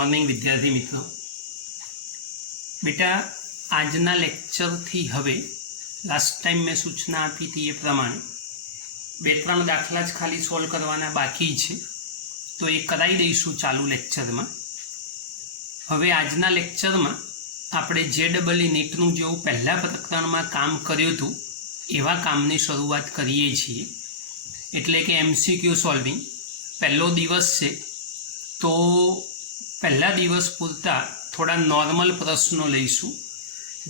Morning विद्यार्थी मित्रों। बेटा आजना लेक्चर थी हवे लास्ट टाइम मैं सूचना आपी थी ए प्रमाणे 2-3 दाखला ज खाली सोल्व करवाना बाकी है, तो ये कराई दईशुं चालू लेक्चर में। हवे आजना लेक्चर में आपणे JEE नीटनुं जेवुं पहला प्रकरण में काम कर्युं हतुं एवा कामनी शरूआत करीए छीए। एटले के MCQ सॉल्विंग पहलो दिवस है, तो पहला दिवस पूरता थोड़ा नॉर्मल प्रश्नों लईशुं।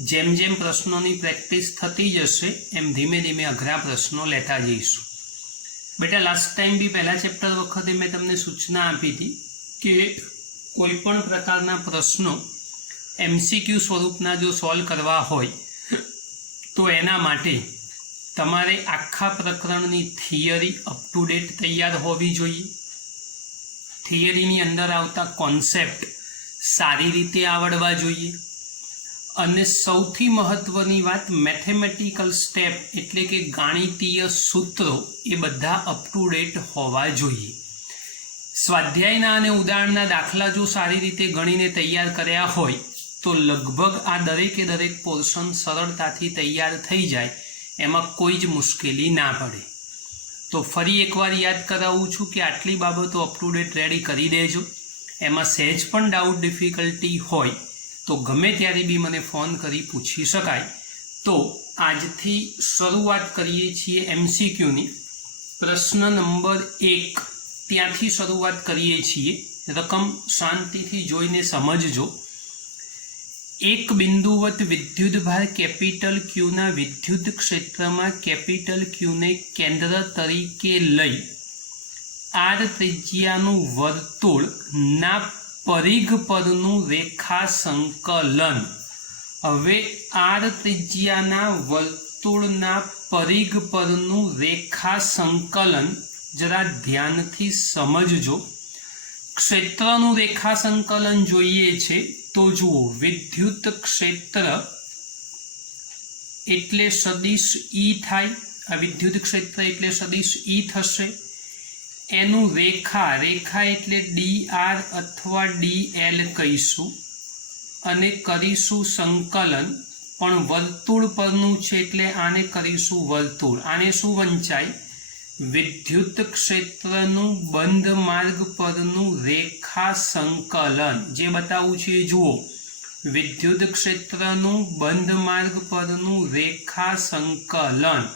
जेम जेम प्रश्नों की प्रेक्टिस थती जशे एम धीमे धीमे अघरा प्रश्नों लेता जईशुं। बेटा लास्ट टाइम भी पहला चेप्टर वखते मैं तमने सूचना आपी थी कि कोईपण प्रकारना प्रश्नों MCQ स्वरूपना जो सॉल्व करवा होय तो एना माटे तमारे आखा प्रकरणनी थियरी अप टू डेट तैयार होवी जोईए। थियरीनी अंदर आवता कॉन्सेप्ट सारी रीते आवड़वा जोईए अने सौथी महत्वनी बात मैथेमेटिकल स्टेप एटले के गणितीय सूत्रों ए बधा अप टू डेट होवा जोईए। स्वाध्यायना अने उदाहरणना दाखला जो सारी रीते गणीने तैयार कर्या होय तो लगभग आ दरेके दरेक पोर्शन सरळताथी तैयार थई जाय, एमां कोई ज मुश्केली ना पड़े। तो फरी एक बार याद करावुं छुं कि आटली बाबतो अप टू डेट रेडी करी देजो। एमां सहज पण डाउट डिफिकल्टी होय तो गमे त्यारे बी मने फोन करी पूछी शकाय। तो आजथी शरूआत करीए छीए MCQ नी। प्रश्न नंबर 1 त्यांथी शरूआत करीए छीए। रकम शांतिथी जोईने समजजो। एक बिंदुवत विद्युत भार कैपिटल क्यू ना विद्युत क्षेत्र में कैपिटल क्यू ने केंद्र तरीके लई आर त्रिज्यानु वर्तुळ ना परिघ परनु रेखा संकलन। हवे आर त्रिज्याना वर्तुळना परिघ परनु रेखा संकलन जरा ध्यानथी समजजो। क्षेत्रनु रेखा संकलन जोईए छे तो जुओ विद्युत क्षेत्र एटले सदिश E थाय। आ विद्युत क्षेत्र एटले सदिश E थशे। एनु रेखा रेखा एटले DR अथवा DL कहीशुं अने करीशुं संकलन, पण वर्तुळ परनुं छे एटले आने करीशुं वर्तुळ। आने शुं वंचाय विद्युत क्षेत्रनु बंध मार्ग परनु रेखा संकलन। जे बतावुं छे जुओ विद्युत क्षेत्रनु बंध मार्ग परनु रेखा संकलन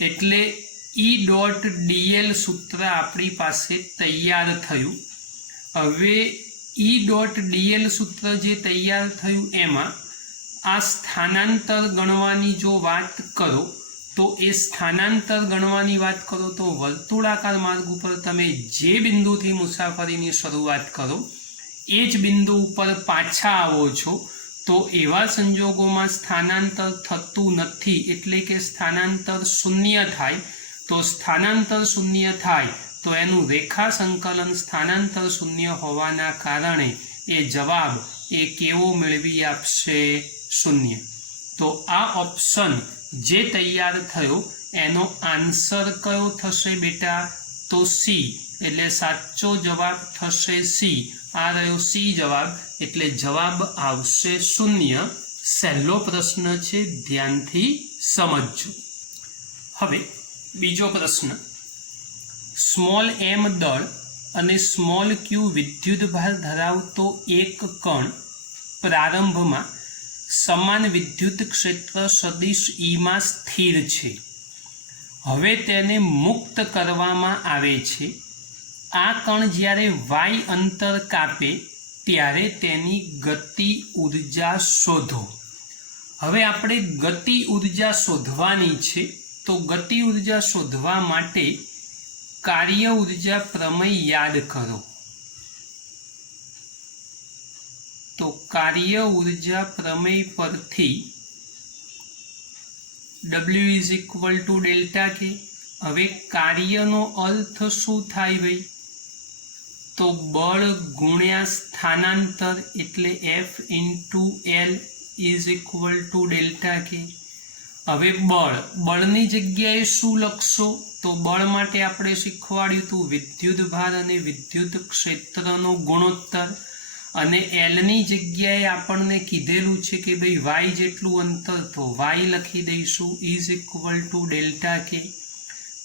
एटले E.dl सूत्र आपणी पासे तैयार थयुं। हवे E.dl सूत्र जे तैयार थयुं एमां आ स्थानांतर गणवानी जो बात करो तो ए स्थानांतर गणवानी बात करो तो वर्तुळाकार मार्ग पर तमे जे बिंदुथी मुसाफरीनी शरूआत करो ए ज बिंदु पर पाछा आवो छो तो एवा संजोगोमां स्थानांतर थतुं नथी, एटले के स्थानांतर शून्य थाय। तो स्थानांतर शून्य थाय तो एनु रेखा संकलन स्थानांतर शून्य होवाना कारणे ए जवाब ए केवो मेळवी आपशे शून्य। तो आ ऑप्शन जे तैयार थयो एनो आंसर कयो थशे बेटा तो C एटले साचो जवाब थशे C। आ रह्यो C जवाब एटले जवाब आवशे शून्य। सहेलो प्रश्न छे, ध्यानथी समजजो। हवे बीजो प्रश्न। स्मॉल m दळ अने स्मॉल q विद्युत भार धरावतो एक कण प्रारंभमां समान विद्युत क्षेत्र सदिश E में स्थिर छे। हवे तेने मुक्त करवामां आवे छे। आ कण ज्यारे y अंतर कापे त्यारे तेनी गति ऊर्जा शोधो। हवे आपणे गति ऊर्जा शोधवानी छे, तो गति ऊर्जा शोधवा माटे कार्य ऊर्जा प्रमेय याद करो। तो कार्य ऊर्जा प्रमेय परथी W = डेल्टा के। हवे कार्यनो अर्थ शुं थाय भाई तो बळ गुण्या स्थानांतर एटले F × L = डेल्टा के। हवे बळनी जग्याए शुं लखशो तो बळ माटे आपणे शीखवाड्युं हतुं विद्युत भार अने विद्युत क्षेत्रनो गुणोत्तर। અને એલની જગ્યાએ આપણને કીધેલું છે કે ભાઈ વાય જેટલું અંતર, તો વાય લખી દઈશું ઇઝ ઇક્વલ ટુ ડેલ્ટા કે.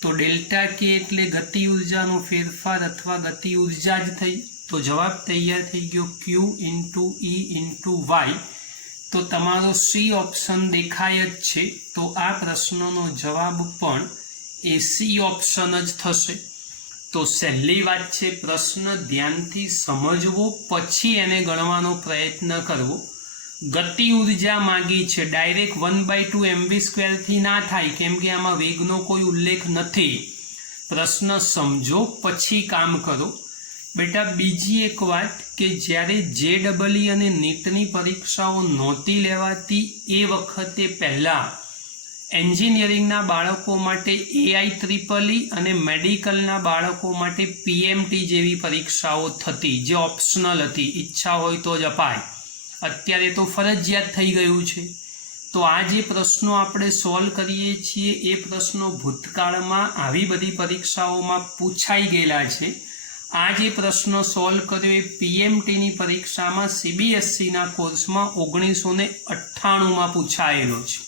તો ડેલ્ટા કે એટલે ગતિ ઉર્જાનો ફેરફાર અથવા ગતિ ઉર્જા જ થઈ. તો જવાબ તૈયાર થઈ ગયો Q into E into Y. તો તમારો સી ઓપ્શન દેખાય જ છે. તો આ પ્રશ્નનો જવાબ પણ એ સી ઓપ્શન જ થશે. તો સહેલી વાત છે, પ્રશ્ન ધ્યાનથી સમજવો પછી એને ગણવાનો પ્રયત્ન કરવો. ગતિ ઉર્જા માગી છે, ડાયરેક્ટ 1/2 mv² થી ના થાય, કેમ કે આમાં વેગનો કોઈ ઉલ્લેખ નથી. પ્રશ્ન સમજો પછી કામ કરો. બેટા બીજી એક વાત કે જ્યારે JEE અને નીટની પરીક્ષાઓ નહોતી લેવાતી એ વખતે પહેલાં એન્જિનિયરિંગના બાળકો માટે AIEEE અને મેડિકલના બાળકો માટે PMT જેવી પરીક્ષાઓ થતી, જે ઓપ્શનલ હતી, ઈચ્છા હોય તો જ અપાય. અત્યારે તો ફરજિયાત થઈ ગયું છે. તો આ જે પ્રશ્નો આપણે સોલ્વ કરીએ છીએ એ પ્રશ્નો ભૂતકાળમાં આવી બધી પરીક્ષાઓમાં પૂછાઈ ગયેલા છે. આ જે પ્રશ્નો સોલ્વ કર્યો એ PMTની પરીક્ષામાં CBSEના કોર્સમાં 1998માં પૂછાયેલો છે.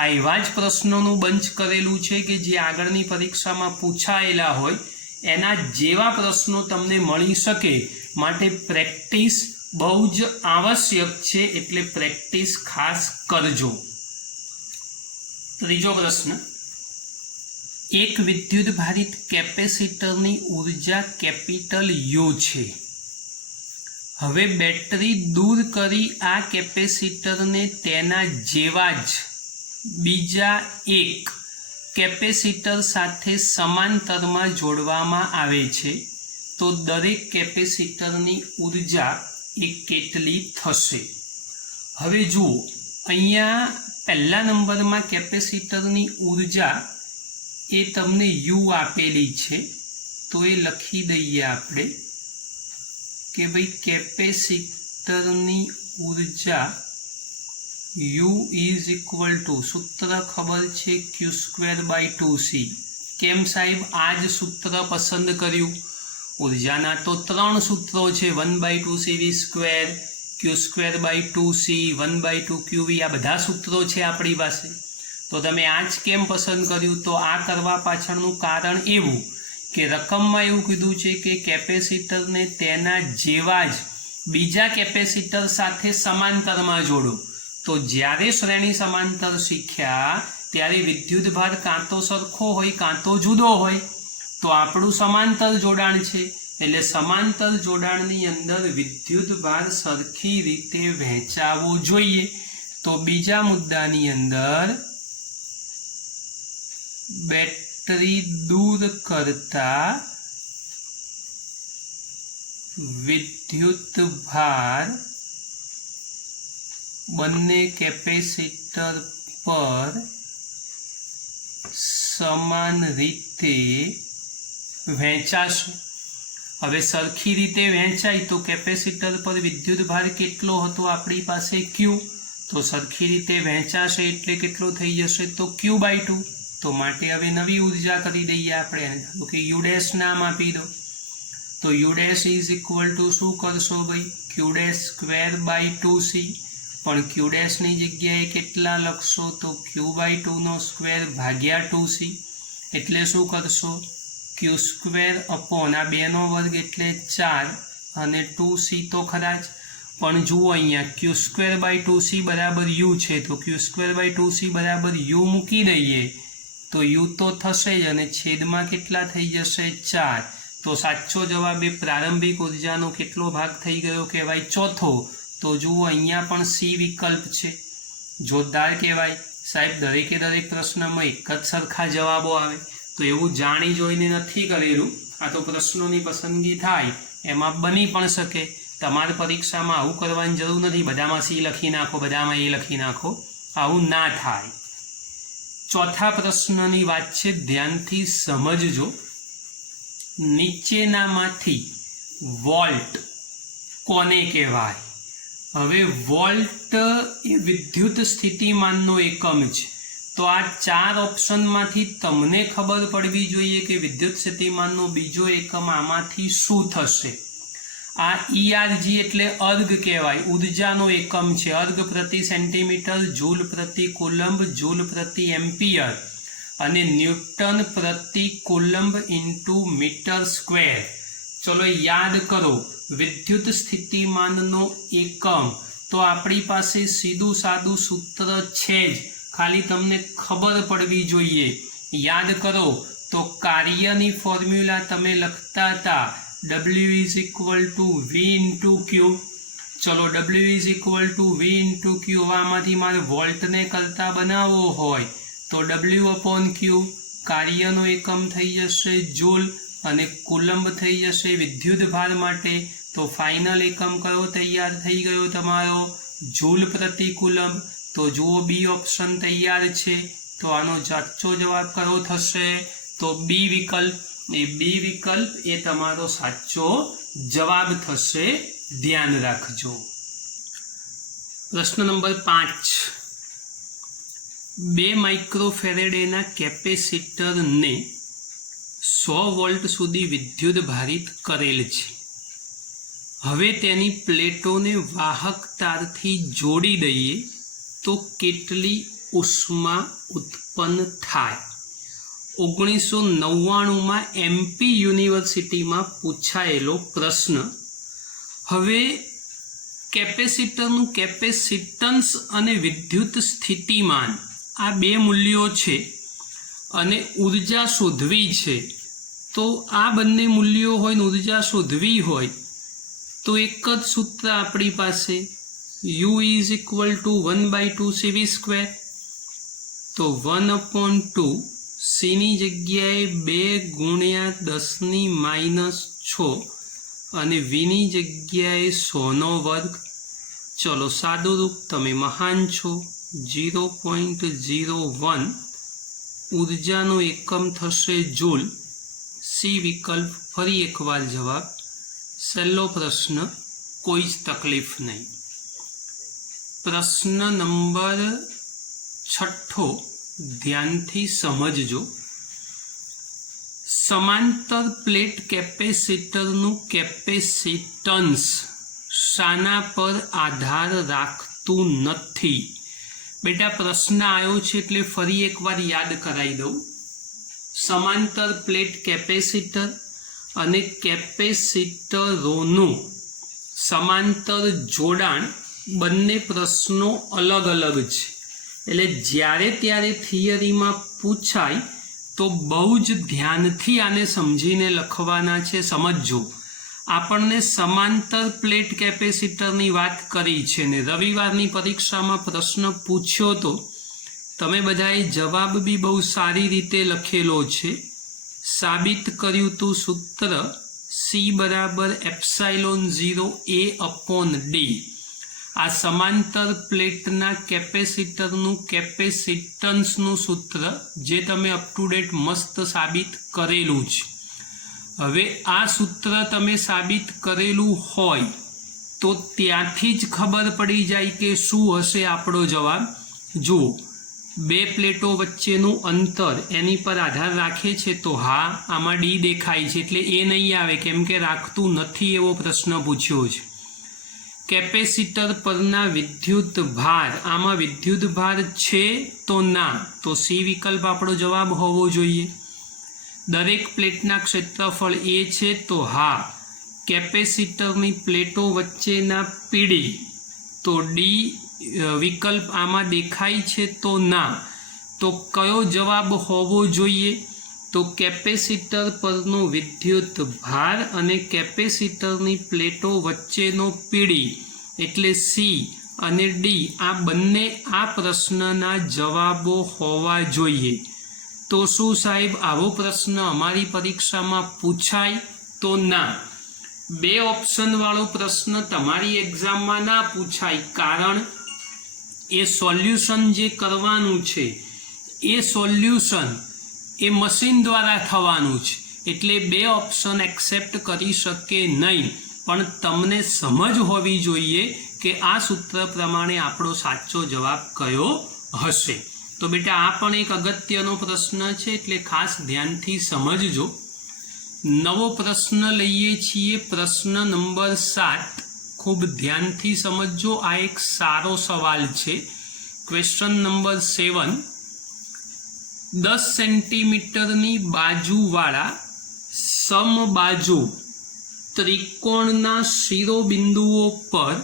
આ એવા જ પ્રશ્નોનું બંચ કરેલું છે કે જે આગળની પરીક્ષામાં પૂછાયેલા હોય એના જેવા પ્રશ્નો તમને મળી શકે. માટે પ્રેક્ટિસ બહુ જ આવશ્યક છે, એટલે પ્રેક્ટિસ ખાસ કરજો. ત્રીજો પ્રશ્ન, એક વિદ્યુત ભારિત કેપેસિટરની ઉર્જા કેપિટલ U છે. હવે બેટરી દૂર કરી આ કેપેસિટરને તેના જેવા જ બીજા એક કેપેસિટર સાથે સમાંતરમાં જોડવામાં આવે છે. તો દરેક કેપેસિટરની ઉર્જા એ કેટલી થશે? હવે જુઓ, અહીંયા પહેલા નંબરમાં કેપેસિટરની ઉર્જા એ તમને U આપેલી છે. તો એ લખી દઈએ આપણે કે ભાઈ કેપેસિટરની ઉર્જા U ઇઝ ઇક્વલ ટુ, સૂત્ર ખબર છે, Q²/2C. કેમ સાહેબ આ જ સૂત્ર પસંદ કર્યું? ઉર્જાના તો 3 સૂત્રો છે, 1/2CV², Q²/2C, 1/2QV, આ બધા સૂત્રો છે આપણી પાસે. તો તમે આ જ કેમ પસંદ કર્યું? તો આ કરવા પાછળનું કારણ એવું કે રકમમાં એવું કીધું છે કે કેપેસિટરને તેના જેવા જ બીજા કેપેસિટર સાથે સમાંતરમાં જોડો. તો જ્યારે શ્રેણી સમાંતર શીખ્યા ત્યારે વિદ્યુતભાર કાં તો સરખો હોય કાં તો જુદો હોય. તો આપણું સમાંતર જોડાણ છે, એટલે સમાંતર જોડાણની અંદર વિદ્યુતભાર સરખી રીતે વહેંચાવો જોઈએ. તો બીજા મુદ્દાની અંદર બેટરી દૂર કરતા વિદ્યુતભાર બંને કેપેસિટર પર સમાન રીતે વહેંચાશે. હવે સરખી રીતે વહેંચાય તો કેપેસિટર પર વિદ્યુતભાર કેટલો હતો આપણી પાસે? Q. તો સરખી રીતે વહેંચાશે એટલે કેટલો થઈ જશે? તો Q/2. તો માટે હવે નવી ઉર્જા કરી દઈએ આપણે, તો કે U' નામ આપી દો. તો U' ઇઝ ઇક્વલ ટુ શું કરશો ભાઈ? Q²/2C. પણ Q' ની જગ્યાએ કેટલા લખશો? તો Q/2² ભાગ્યા 2C. એટલે શું કરશો? Q² અપોન આ 2નો વર્ગ એટલે 4 અને 2C તો ખરા જ. પણ જુઓ અહીંયા Q²/2C બરાબર U છે, તો Q²/2C બરાબર U મૂકી દઈએ તો U તો થશે જ, અને છેદમાં કેટલા થઈ જશે? 4. તો સાચો જવાબ એ પ્રારંભિક ઉર્જાનો કેટલો ભાગ થઈ ગયો કહેવાય? ચોથો. તો જુઓ અહીંયા પણ C વિકલ્પ છે, જોરદાર કહેવાય સાહેબ. દરેકે દરેક પ્રશ્નમાં એક જ સરખા જવાબો આવે. તો એવું જાણી જોઈને નથી કરેલું, આ તો પ્રશ્નોની પસંદગી થાય એમાં બની પણ શકે. તમારી પરીક્ષામાં આવું કરવાની જરૂર નથી, બધામાં C લખી નાખો, બધામાં A લખી નાખો, આવું ના થાય. ચોથા પ્રશ્નની વાત છે, ધ્યાનથી સમજજો. નીચેનામાંથી વોલ્ટ કોને કહેવાય? હવે વોલ્ટ એ વિદ્યુત સ્થિતિમાનનો એકમ છે. તો આ 4 ઓપ્શનમાંથી તમને ખબર પડવી જોઈએ કે વિદ્યુત સ્થિતિમાનનો બીજો એકમ આમાંથી શું થશે. આ ERG એટલે અર્ગ કહેવાય, ઉર્જાનો એકમ છે. અર્ગ પ્રતિ સેન્ટીમીટર, જૂલ પ્રતિ કુલંબ, જૂલ પ્રતિ એમ્પિયર અને ન્યૂટન પ્રતિ કુલંબ ઇન્ટુ મીટર સ્ક્વેર. ચલો યાદ કરો, વિદ્યુત સ્થિતિમાનનો એકમ તો આપણી પાસે સીધું સાદું સૂત્ર છે જ, ખાલી તમને ખબર પડવી જોઈએ. યાદ કરો તો કાર્યની ફોર્મ્યુલા તમે લખતા હતા W is equal two V into Q. ચલો W is equal two V into Q, આમાંથી મારે વોલ્ટને કરતા બનાવવો હોય તો W અપોન Q, કાર્યનો એકમ થઈ જશે જૂલ અને કુલંબ થઈ જશે વિદ્યુત ભાર માટે. તો ફાઇનલ એકમ કયો તૈયાર થઈ ગયો તમારો? જૂલ પ્રતિ કુલંબ. તો જુઓ બી ઓપ્શન તૈયાર છે. તો આનો સાચો જવાબ કયો થશે? તો બી વિકલ્પ. એ બી વિકલ્પ એ તમારો સાચો જવાબ થશે, ધ્યાન રાખજો. પ્રશ્ન નંબર 5. 2 માઇક્રોફેરેડેના કેપેસિટરને 100 વોલ્ટ સુધી વિદ્યુત ભારિત કરેલ છે. હવે તેની પ્લેટોને વાહક તારથી જોડી દઈએ તો કેટલી ઉષ્મા ઉત્પન્ન થાય? 1999માં MP યુનિવર્સિટીમાં પૂછાયેલો પ્રશ્ન. હવે કેપેસિટરનું કેપેસિટન્સ અને વિદ્યુત સ્થિતિમાન આ બે મૂલ્યો છે અને ઉર્જા શોધવી છે. તો આ બંને મૂલ્યો હોય ને ઉર્જા શોધવી હોય તો એક જ સૂત્ર આપણી પાસે, U is equal two 1/2 CV square. તો 1/2 Cની જગ્યાએ 2 ગુણ્યા 10⁻⁶ અને Vની જગ્યાએ 100નો વર્ગ. ચલો સાદું રૂપ, તમે મહાન છો. 0.01 ઉર્જાનો એકમ થશે જૂલ. સી વિકલ્પ ફરી એકવાર જવાબ. સહેલો પ્રશ્ન, કોઈ જ તકલીફ નહીં. પ્રશ્ન નંબર 6 ધ્યાનથી સમજજો. સમાંતર પ્લેટ કેપેસિટરનું કેપેસિટન્સ શાના પર આધાર રાખતું નથી? બેટા પ્રશ્ન આવ્યો છે એટલે ફરી એકવાર યાદ કરાવી દઉં. સમાંતર પ્લેટ કેપેસિટર અને કેપેસિટરોનું સમાંતર જોડાણ બંને પ્રશ્નો અલગ અલગ છે. એટલે જ્યારે ત્યારે થિયરીમાં પૂછાય તો બહુ જ ધ્યાનથી આને સમજીને લખવાના છે. સમજજો, આપણને સમાંતર પ્લેટ કેપેસિટરની વાત કરી છે ને રવિવારની પરીક્ષામાં પ્રશ્ન પૂછ્યો તો તમે બધાએ જવાબ બી બહુ સારી રીતે લખેલો છે. સાબિત કર્યું તું સૂત્ર C બરાબર ε0 A/d. આ સમાંતર પ્લેટના કેપેસિટરનું કેપેસિટન્સનું સૂત્ર જે તમે અપ ટુ ડેટ મસ્ત સાબિત કરેલું છે. હવે આ સૂત્ર તમે સાબિત કરેલું હોય તો ત્યાંથી જ ખબર પડી જાય કે શું હશે આપણો જવાબ. જુઓ, બે પ્લેટો વચ્ચેનું અંતર એની પર આધાર રાખે છે. તો હા, આમાં D દેખાય છે એટલે એ નહીં આવે કેમ કે રાખતું નથી એવો પ્રશ્ન પૂછ્યો છે. કેપેસિટર પરના વિદ્યુત ભાર, આમાં વિદ્યુત ભાર છે તો ના, તો સી વિકલ્પ આપણો જવાબ હોવો જોઈએ. દરેક પ્લેટના ક્ષેત્રફળ એ છે તો હા. કેપેસિટરની પ્લેટો વચ્ચેના પીડી, તો ડી વિકલ્પ આમાં દેખાય છે તો ના, તો કયો જવાબ હોવો જોઈએ? તો કેપેસિટર પરનો વિદ્યુત ભાર અને કેપેસિટરની પ્લેટો વચ્ચેનો પીડી એટલે સી અને ડી આ બંને આ પ્રશ્નના જવાબો હોવા જોઈએ. તો શું સાહેબ આવો પ્રશ્ન અમારી પરીક્ષામાં પૂછાય? તો ના. 2 ઓપ્શનવાળો પ્રશ્ન તમારી એક્ઝામમાં ના પૂછાય, કારણ એ સોલ્યુશન જે કરવાનું છે એ સોલ્યુશન એ મશીન દ્વારા થવાનું છે એટલે 2 ઓપ્શન એક્સેપ્ટ કરી શકે નહીં. પણ તમને સમજ હોવી જોઈએ કે આ સૂત્ર પ્રમાણે આપણો સાચો જવાબ કયો હશે. તો બેટા આ પણ એક અગત્યનો પ્રશ્ન છે એટલે ખાસ ધ્યાનથી સમજજો. નવો પ્રશ્ન લઈએ છીએ, પ્રશ્ન નંબર 7. ખૂબ ધ્યાનથી સમજજો, આ એક સારો સવાલ છે. Question number 7. 10 સેન્ટીમીટરની બાજુવાળા સમબાજુ ત્રિકોણના શિરોબિંદુઓ પર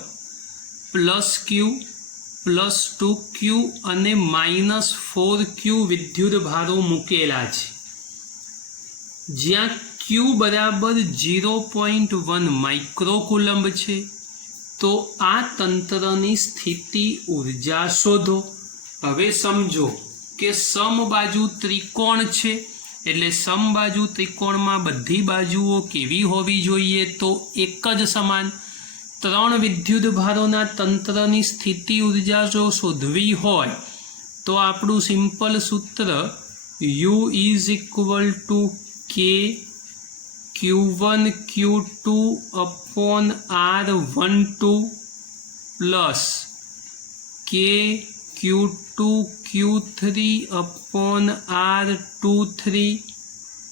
+q, +2q અને -4q વિદ્યુતભારો મૂકેલા છે, જ્યાં q બરાબર 0.1 માઇક્રોકુલમ્બ છે. તો આ તંત્રની સ્થિતિ ઉર્જા શોધો. હવે સમજો કે સમબાજુ ત્રિકોણ છે, એટલે સમબાજુ ત્રિકોણમાં બધી બાજુઓ કેવી હોવી જોઈએ? તો એક જ સમાન. 3 વિદ્યુતભારોના તંત્રની સ્થિતિ ઉર્જા જો શોધવી હોય તો આપણું સિમ્પલ સૂત્ર U = K Q1 Q2 upon R12 plus K Q2 Q3 upon R23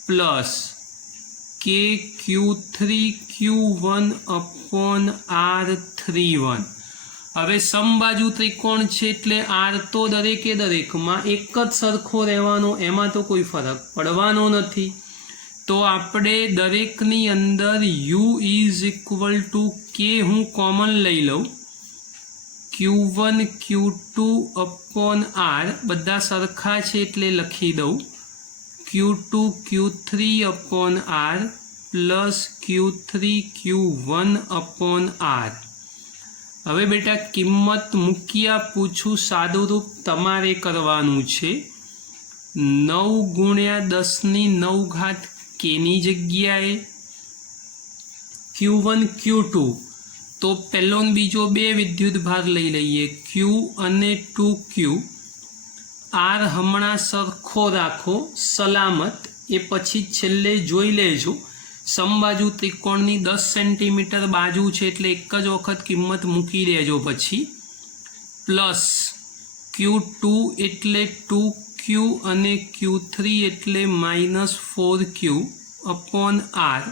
plus K Q3 Q1 upon R31. હવે સમબાજુ ત્રિકોણ છે એટલે R તો દરેકે દરેકમાં એક જ સરખો રહેવાનો, એમાં તો કોઈ ફરક પડવાનો નથી. તો આપણે દરેકની અંદર U = K હું કોમન લઈ લઉં. Q1 Q2 upon R બધા સરખા છે એટલે લખી દઉં Q2 Q3 upon R plus Q3 Q1 upon R. હવે બેટા કિંમત મૂક્યા પૂછું, સાદુરૂપ તમારે કરવાનું છે. 9 × 10⁹ કેની જગ્યાએ Q1 Q2, તો પહેલો ને બીજો 2 વિદ્યુતભાર લઈ લઈએ, Q અને 2Q. R હમણાં સરખો રાખો સલામત, એ પછી છેલ્લે જોઈ લેજો. સમબાજુ ત્રિકોણની 10 સેન્ટીમીટર બાજુ છે એટલે એક જ વખત કિંમત મૂકી દેજો. પછી પ્લસ Q2 એટલે 2Q અને Q3 એટલે -4Q upon R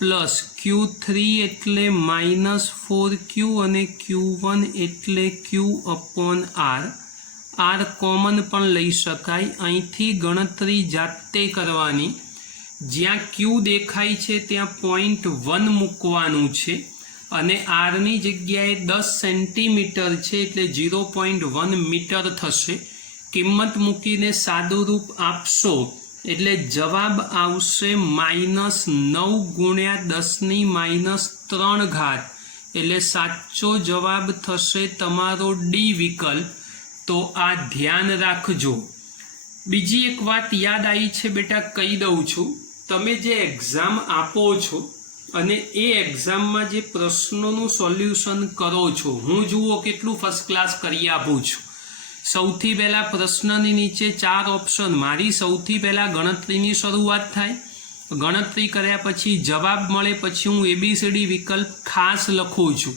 plus Q3 એટલે -4Q અને Q1 એટલે Q upon R. R common પણ લઈ શકાય. અહીંથી ગણતરી જાતે કરવાની. જ્યાં Q દેખાય છે ત્યાં 0.1 મૂકવાનું છે અને Rની જગ્યાએ 10 સેન્ટીમીટર છે એટલે 0.1 મીટર થશે. કિંમત મૂકીને સાદું રૂપ આપશો એટલે જવાબ આવશે -9 × 10⁻³ એટલે સાચો જવાબ થશે તમારો ડી વિકલ્પ. તો આ ધ્યાન રાખજો. બીજી એક વાત યાદ આવી છે બેટા, કહી દઉં છું. તમે જે એક્ઝામ આપો છો અને એ એક્ઝામમાં જે પ્રશ્નોનું સોલ્યુશન કરો છો, હું જુઓ કેટલું ફર્સ્ટ ક્લાસ કરી આપું છું. સૌથી પહેલાં પ્રશ્નની નીચે 4 ઓપ્શન, મારી સૌથી પહેલાં ગણતરીની શરૂઆત થાય. ગણતરી કર્યા પછી જવાબ મળે પછી હું ABCD વિકલ્પ ખાસ લખું છું.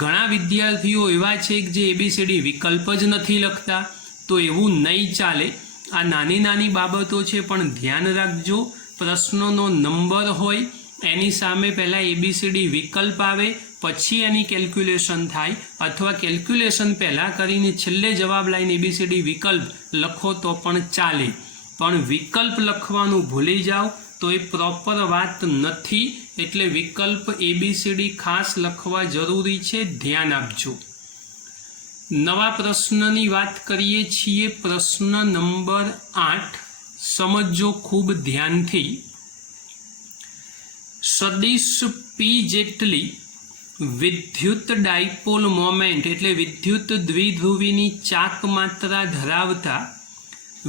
ઘણા વિદ્યાર્થીઓ એવા છે કે જે ABCD વિકલ્પ જ નથી લખતા, તો એવું નહીં ચાલે. આ નાની નાની બાબતો છે પણ ધ્યાન રાખજો. પ્રશ્નોનો નંબર હોય એની સામે પહેલાં ABCD વિકલ્પ આવે પછી એની કેલ્ક્યુલેશન થાય, અથવા કેલ્ક્યુલેશન પહેલાં કરીને છેલ્લે જવાબ લાવીને ABCD વિકલ્પ લખો તો પણ ચાલે. પણ વિકલ્પ લખવાનું ભૂલી જાઓ તો એ પ્રોપર વાત નથી. એટલે વિકલ્પ ABCD ખાસ લખવા જરૂરી છે, ધ્યાન આપજો. નવા પ્રશ્નની વાત કરીએ છીએ. પ્રશ્ન નંબર 8 સમજો ખૂબ ધ્યાનથી. સદિશ P જેટલી વિદ્યુત ડાયપોલ મોમેન્ટ એટલે વિદ્યુત દ્વિધ્રુવીની ચાક માત્રા ધરાવતા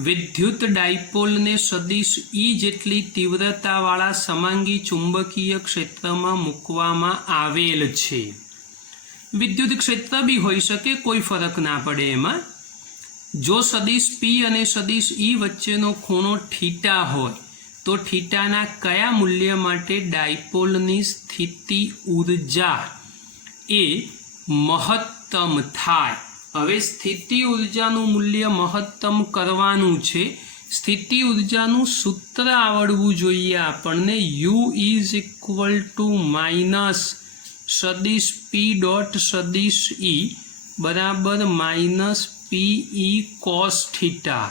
વિદ્યુત ડાયપોલને સદિશ E જેટલી તીવ્રતાવાળા સમાંગી ચુંબકીય ક્ષેત્રમાં મૂકવામાં આવેલ છે. વિદ્યુત ક્ષેત્ર બી હોઈ શકે, કોઈ ફરક ના પડે એમાં. જો સદિશ P અને સદિશ E વચ્ચેનો ખૂણો થીટા હોય તો થીટાના કયા મૂલ્ય માટે ડાયપોલની સ્થિતિ ઉર્જા એ મહત્તમ થાય? હવે સ્થિતિ ઉર્જાનું મૂલ્ય મહત્તમ કરવાનું છે સ્થિતિ ઉર્જાનું સૂત્ર આવડવું જોઈએ આપણને. You is equal two minus સદિશ પી ડોટ સદિશ ઈ બરાબર માઇનસ પીઈ કોસ થીટા.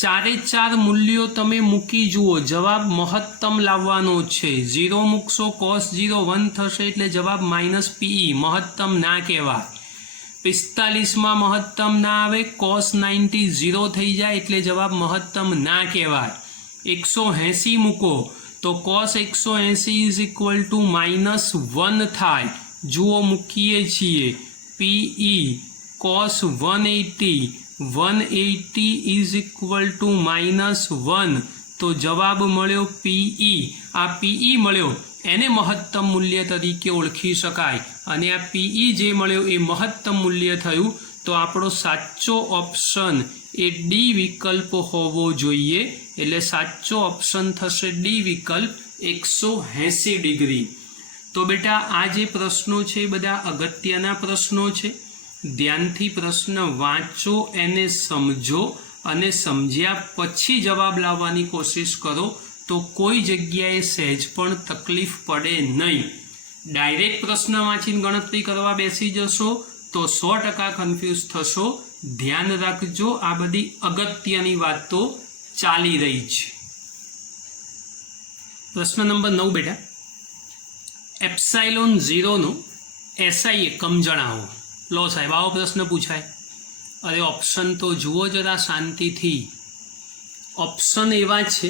ચારે ચાર મૂલ્યો તમે મૂકી જુઓ, જવાબ મહત્તમ લાવવાનો છે. 0 મૂકશો કોસ 0 1 થશે એટલે જવાબ માઇનસ પીઈ, મહત્તમ ના કહેવાય. 45માં મહત્તમ ના આવે, કોસ 90 0 થઈ જાય એટલે જવાબ મહત્તમ ના કહેવાય. 180 મૂકો તો cos 180 is equal two minus 1 થાય. જુઓ મૂકીએ છીએ, PE cos 180 is equal two minus 1, તો જવાબ મળ્યો પીઈ. આ પીઈ મળ્યો એને મહત્તમ મૂલ્ય તરીકે ઓળખી શકાય, અને આ પીઈ જે મળ્યો એ મહત્તમ મૂલ્ય થયું. તો આપણો સાચો ઓપ્શન એ ડી વિકલ્પ હોવો જોઈએ. એટલે સાચો ઓપ્શન થશે ડી વિકલ્પ 180 ડિગ્રી. તો બેટા આ જે પ્રશ્નો છે એ બધા અગત્યના પ્રશ્નો છે. ધ્યાનથી પ્રશ્ન વાંચો, એને સમજો, અને સમજ્યા પછી જવાબ લાવવાની કોશિશ કરો, તો કોઈ જગ્યાએ સહેજ પણ તકલીફ પડે નહીં. ડાયરેક્ટ પ્રશ્ન વાંચીને ગણતરી કરવા બેસી જશો તો 100% કન્ફ્યુઝ થશો. ધ્યાન રાખજો, આ બધી અગત્યની વાતો ચાલી રહી છે. પ્રશ્ન નંબર 9 બેટા, એપ્સાઇલોન 0નો એસઆઈ એકમ જણાવો. લો સાહેબ, આવો પ્રશ્ન પૂછાય. અરે ઓપ્શન તો જુઓ જરા શાંતિથી. ઓપ્શન એવા છે,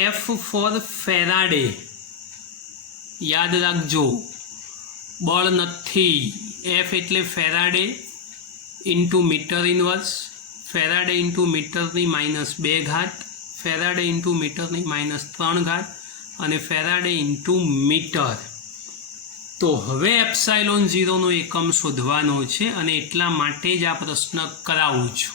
એફ ફોર ફેરાડે, યાદ રાખજો, બળ નથી. એફ એટલે farad into metre inverse, farad into મીટરની -2 ફેરાડે ઇન્ટુ મીટરની -3 અને ફેરાડે ઇન્ટુ મીટર. તો હવે એપ્સાઇલોન 0નો એકમ શોધવાનો છે, અને એટલા માટે જ આ પ્રશ્ન કરાવું છું.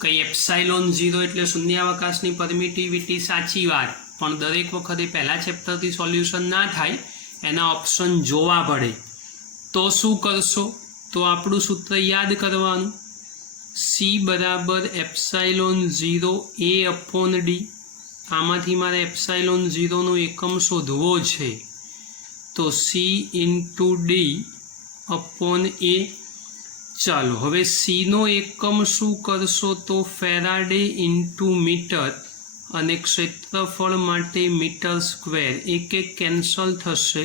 કંઈ એપ્સાઇલોન 0 એટલે શૂન્યાવકાશની પરમિટિવિટી, સાચી વાત, પણ દરેક વખતે પહેલા ચેપ્ટરથી સોલ્યુશન ના થાય, એના ઓપ્શન જોવા પડે. તો શું કરશો? તો આપણું સૂત્ર યાદ કરવાનું, સી બરાબર એપ્સાઇલોન 0 એ અપોન ડી. આમાંથી મારે એપ્સાઇલોન 0નો એકમ શોધવો છે, તો સી ઇન્ટુ ડી અપોન એ. ચાલો હવે સીનો એકમ શું કરશો? તો ફેરાડે ઇન્ટુ મીટર, અને ક્ષેત્રફળ માટે મીટર સ્ક્વેર. એક કેન્સલ થશે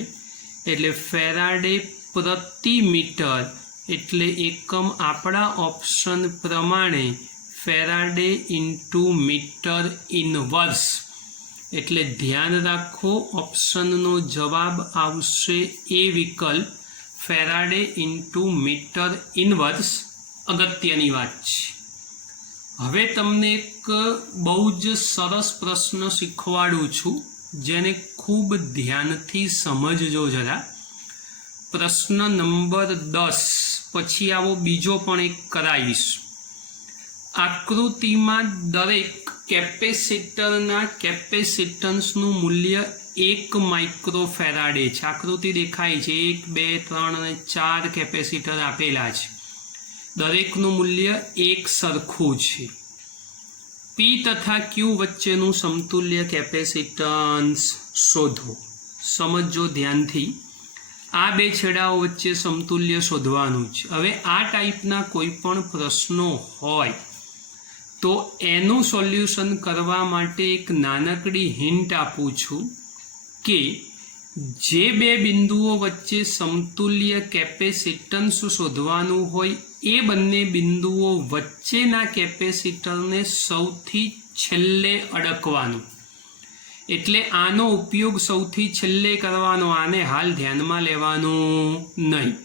એટલે ફેરાડે પ્રતિ મીટર, એટલે એકમ આપણા ઓપ્શન પ્રમાણે ફેરાડે ઇન્ટુ મીટર ઇનવર્સ. એટલે ધ્યાન રાખો, ઓપ્શનનો જવાબ આવશે એ વિકલ્પ, ફેરાડે ઇન્ટુ મીટર ઇનવર્સ. અગત્યની વાત છે. હવે તમને એક બહુ જ સરસ પ્રશ્ન શીખવાડું છું, જેને ખૂબ ધ્યાનથી સમજજો જરા. પ્રશ્ન નંબર 10 પછી આવો બીજો પણ એક કરાવીશ. આકૃતિમાં દરેક કેપેસિટરના કેપેસિટન્સનું મૂલ્ય 1 માઇક્રોફેરાડે છે. આકૃતિ દેખાય છે, 1 2 3 અને 4 કેપેસિટર આપેલા છે. દરેકનું મૂલ્ય એક સરખું છે. પી તથા ક્યુ વચ્ચેનું સમતુલ્ય કેપેસિટન્સ શોધો. સમજો ધ્યાનથી, આ બે છેડાઓ વચ્ચે સમતુલ્ય શોધવાનું છે. હવે આ ટાઈપના કોઈ પણ પ્રશ્નો હોય તો એનું સોલ્યુશન કરવા માટે એક નાનકડી હિન્ટ આપું છું કે જે બે બિંદુઓ વચ્ચે સમતુલ્ય કેપેસિટન્સ શોધવાનું હોય એ બંને બિંદુઓ વચ્ચેના કેપેસિટરને સૌથી છેલ્લે અડકવાનું. એટલે આનો ઉપયોગ સૌથી છેલ્લે કરવાનો, આને હાલ ધ્યાનમાં લેવાનું નહીં.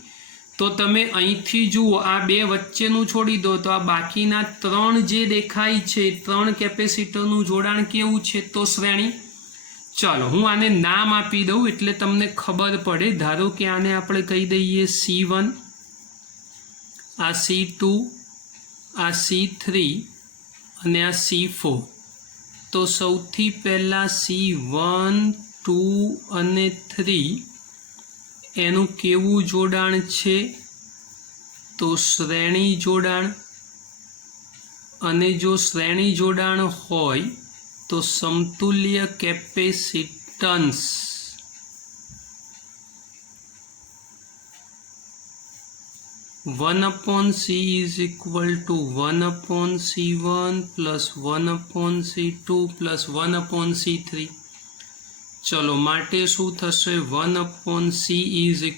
તો તમે અહીંથી જુઓ, આ બે વચ્ચેનું છોડી દો, તો આ બાકીના 3 જે દેખાય છે, 3 કેપેસિટરનું જોડાણ કેવું છે? તો શ્રેણી. ચાલો હું આને નામ આપી દઉં એટલે તમને ખબર પડે. ધારો કે આને આપણે કહી દઈએ C1, આ C2, આ C3 અને આ C4. તો સૌથી પહેલાં C1 2 અને 3 એનું કેવું જોડાણ છે? તો શ્રેણી જોડાણ. અને જો શ્રેણી જોડાણ હોય તો સમતુલ્ય capacitance (1/c = 1/c1 + 1/c2 + 1/c3). चलो माटे शू थशे 1/c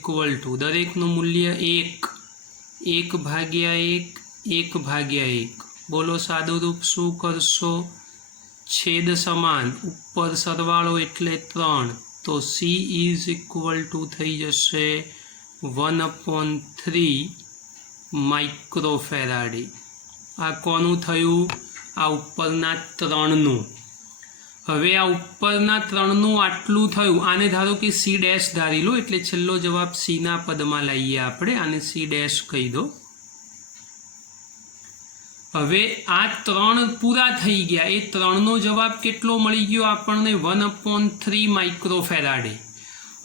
= दरेकનું મૂલ્ય 1/1 बोलो सादू रूप शू करशो छेद समान ऊपर सरवाळो एटले 3 तो c = थई जशे 1/3 माइक्रोफेराडे। आ कोनु थयुं? आ उपरना 3નું। हवे आ उपरना 3નું आटलू थयुं। आने धारो कि c डैश धारी लो एटले छेल्लो जवाब c ना पदमां लाईए आपणे। आने c डैश कही दो। हवे आ 3 पूरा थई गया। ए 3નો जवाब केटलो मळी गयो आपणने? 1/3 माइक्रोफेराडे।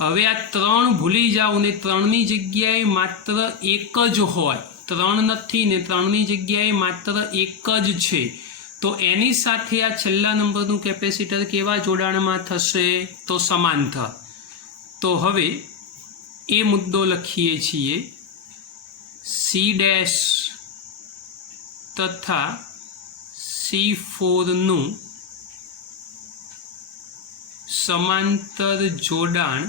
हवे आ 3 भूली जाओ ने 3ની जग्याए मात्र 1 ज होय, 3 नथी ने 3ની जग्याए मात्र 1 ज छे, तो एनी साथे आ छेल्ला नंबरનું केपेसिटर केवा जोडाणमां थशे? तो समांतर। तो हवे ए मुद्दो लखीए छीए C डैश तथा C4 નું समांतर जोडाण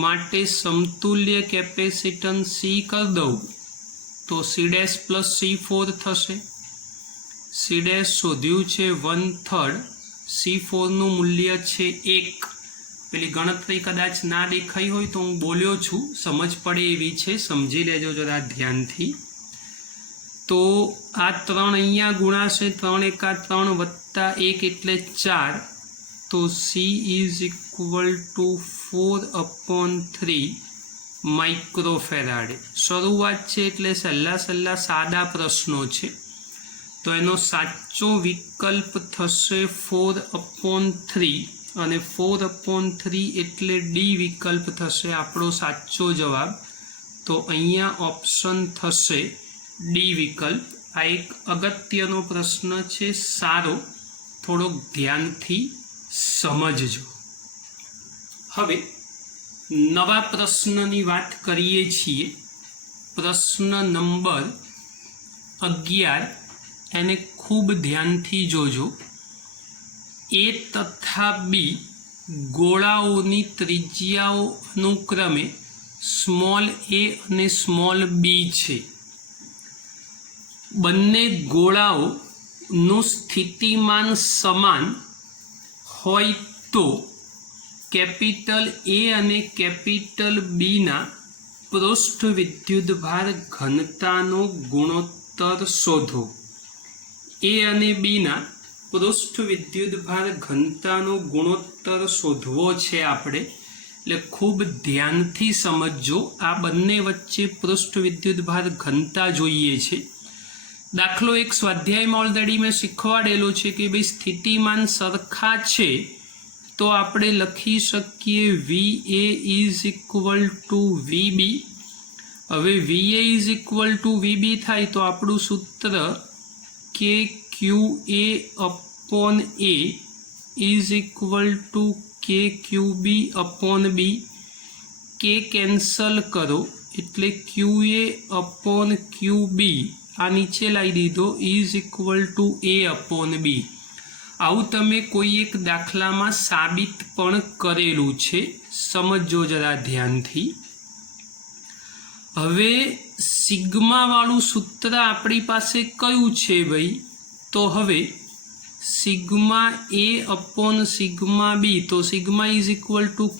माटे समतुल्य केपेसिटन्स C कर दઉં तो C डैश प्लस C4 थशे। C डैश शोध्યું છે 1/3, C4 નું મૂલ્ય છે 1। પેલી ગણતરી કદાચ ના દેખાઈ હોય તો હું બોલ્યો છું, સમજ પડે એવી છે, સમજી લેજો જરા ધ્યાનથી। તો આ 3 અહીંયા ગુણાશે, 3 × 3 + 1 એટલે 4, तो C = 4/3 माइक्रोफेराडे। शुरुआत है एटले सहेला सादा प्रश्नों है, तो एनो साचो विकल्प थशे 4/3 અને 4/3 એટલે डी विकल्प थशे आपणो साचो जवाब। तो अहींया ऑप्शन थशे डी विकल्प। आ एक अगत्यनो प्रश्न है, सारो, थोड़ोक ध्यानथी समझजो। हवे नवा प्रश्ननी वात करीए छीए। प्रश्न नंबर 11 एने खूब ध्यानथी जोजो। ए तथा बी गोळाओनी त्रिज्याओ अनुक्रमे स्मॉल ए अने स्मॉल बी छे। बंने गोळाओनुं स्थितिमान समान होय तो कैपिटल ए अने कैपिटल बी ना पृष्ठ विद्युतभार घनतानो गुणोत्तर शोधो। ए अने बी ना पृष्ठ विद्युतभार घनतानो गुणोत्तर शोधवो छे आपणे, એટલે खूब ध्यानथी समझो। आ बंने वच्चे पृष्ठ विद्युतभार घनता जोईए छे। दाखलो एक स्वाध्याय में ऑलरेडी मैं शीखवाडेलो छे कि भाई स्थितिमान सरखा छे तो आपणे लखी शकीए VA = VB। हवे VA = VB थाय तो आपणुं सूत्र KQA/A = KQB/B। K कैंसल करो एटले QA/QB आ नीचे लाई दीधो = A/B। आવું તમે કોઈ એક દાખલામાં સાબિત પણ કરેલું છે, સમજો જરા ધ્યાનથી। હવે સિગ્મા વાળું સૂત્ર આપણી પાસે કયું છે ભાઈ? તો હવે સિગ્મા A/સિગ્મા B, તો સિગ્મા =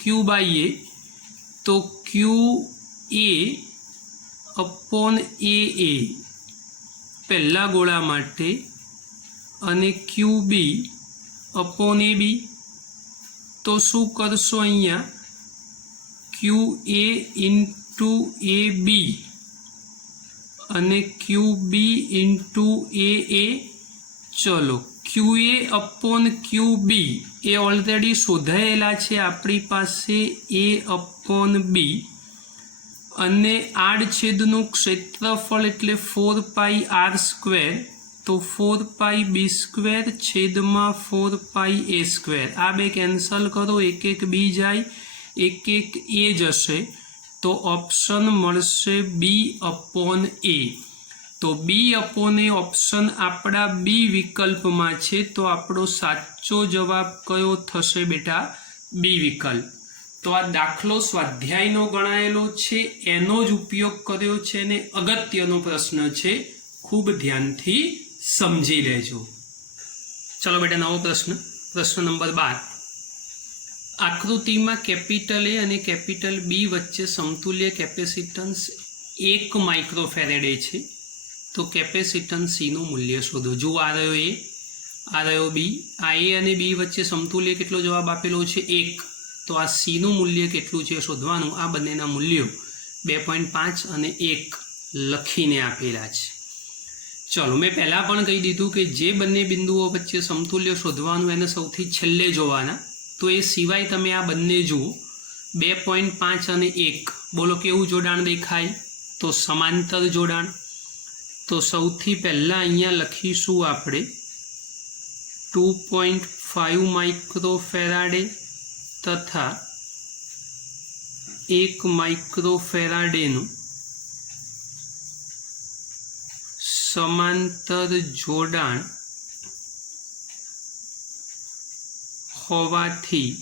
Q/A, તો QA/AA પહેલા ગોળા માટે અને QB/AB। तो शू करशो अहींया QA/AB અને QB/AA। चलो QA/QB ए ऑलरेडी शोधायेला छे आपणी पासे A/B અને આડછેદનું ક્ષેત્રફળ એટલે 4πr², તો 4πb² છેદમાં 4πa². આ બે કેન્સલ કરો, એક એક બી જાય, એક એક એ જશે, તો ઓપ્શન મળશે B/A. તો B/A ઓપ્શન આપણા બી વિકલ્પમાં છે, તો આપણો સાચો જવાબ કયો થશે બેટા? બી વિકલ્પ. તો આ દાખલો સ્વાધ્યાયનો ગણાયેલો છે, એનો જ ઉપયોગ કર્યો છે અને અગત્યનો પ્રશ્ન છે, ખૂબ ધ્યાનથી સમજી લેજો. ચલો બેટા, નવો પ્રશ્ન, પ્રશ્ન નંબર 12. આકૃતિમાં કેપિટલ A અને કેપિટલ B વચ્ચે સમતુલ્ય કેપેસિટન્સ 1 માઇક્રોફેરેડે છે, તો કેપેસિટન્સ C નું મૂલ્ય શોધો. જો આ રહ્યો A, આ રહ્યો B, આ A અને B વચ્ચે સમતુલ્ય કેટલો જવાબ આપેલો છે? 1. તો આ C નું મૂલ્ય કેટલું છે શોધવાનું. આ બંનેના મૂલ્યો 2.5 અને 1 લખીને આપેલા છે. ચલો, મેં પહેલાં પણ કહી દીધું કે જે બંને બિંદુઓ વચ્ચે સમતુલ્ય શોધવાનું એને સૌથી છેલ્લે જોવાના. તો એ સિવાય તમે આ બંને જુઓ, 2.5 અને 1. બોલો કેવું જોડાણ દેખાય? તો સમાંતર જોડાણ. તો સૌથી પહેલાં અહીંયા લખીશું આપણે 2.5 માઇક્રોફેરાડે તથા 1 માઇક્રોફેરાડેનું સમાંતર જોડાણ હોવાથી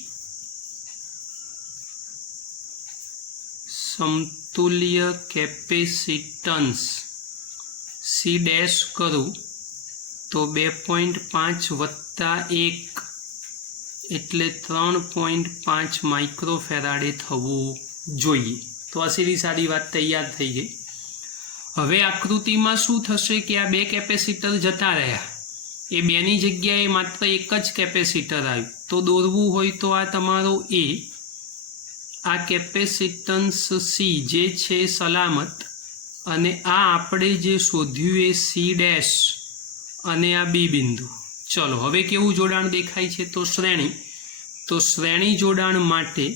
સમતુલ્ય કેપેસિટન્સ C ડેશ કરું તો 2.5 વત્તા 1 એટલે 3.5 માઇક્રોફેરાડે થવું જોઈએ. તો આ સીધી સાદી વાત તૈયાર થઈ ગઈ. હવે આકૃતિમાં શું થશે કે આ બે કેપેસિટર જતા રહ્યા, એ બેની જગ્યાએ માત્ર એક જ કેપેસિટર આવ્યું. તો દોરવું હોય તો આ તમારો A, આ કેપેસિટન્સ C જે છે સલામત, અને આ આપણે જે શોધ્યું એ C ડેશ અને આ B બિંદુ. ચલો, હવે કેવું જોડાણ દેખાય છે? તો શ્રેણી. તો શ્રેણી જોડાણ માટે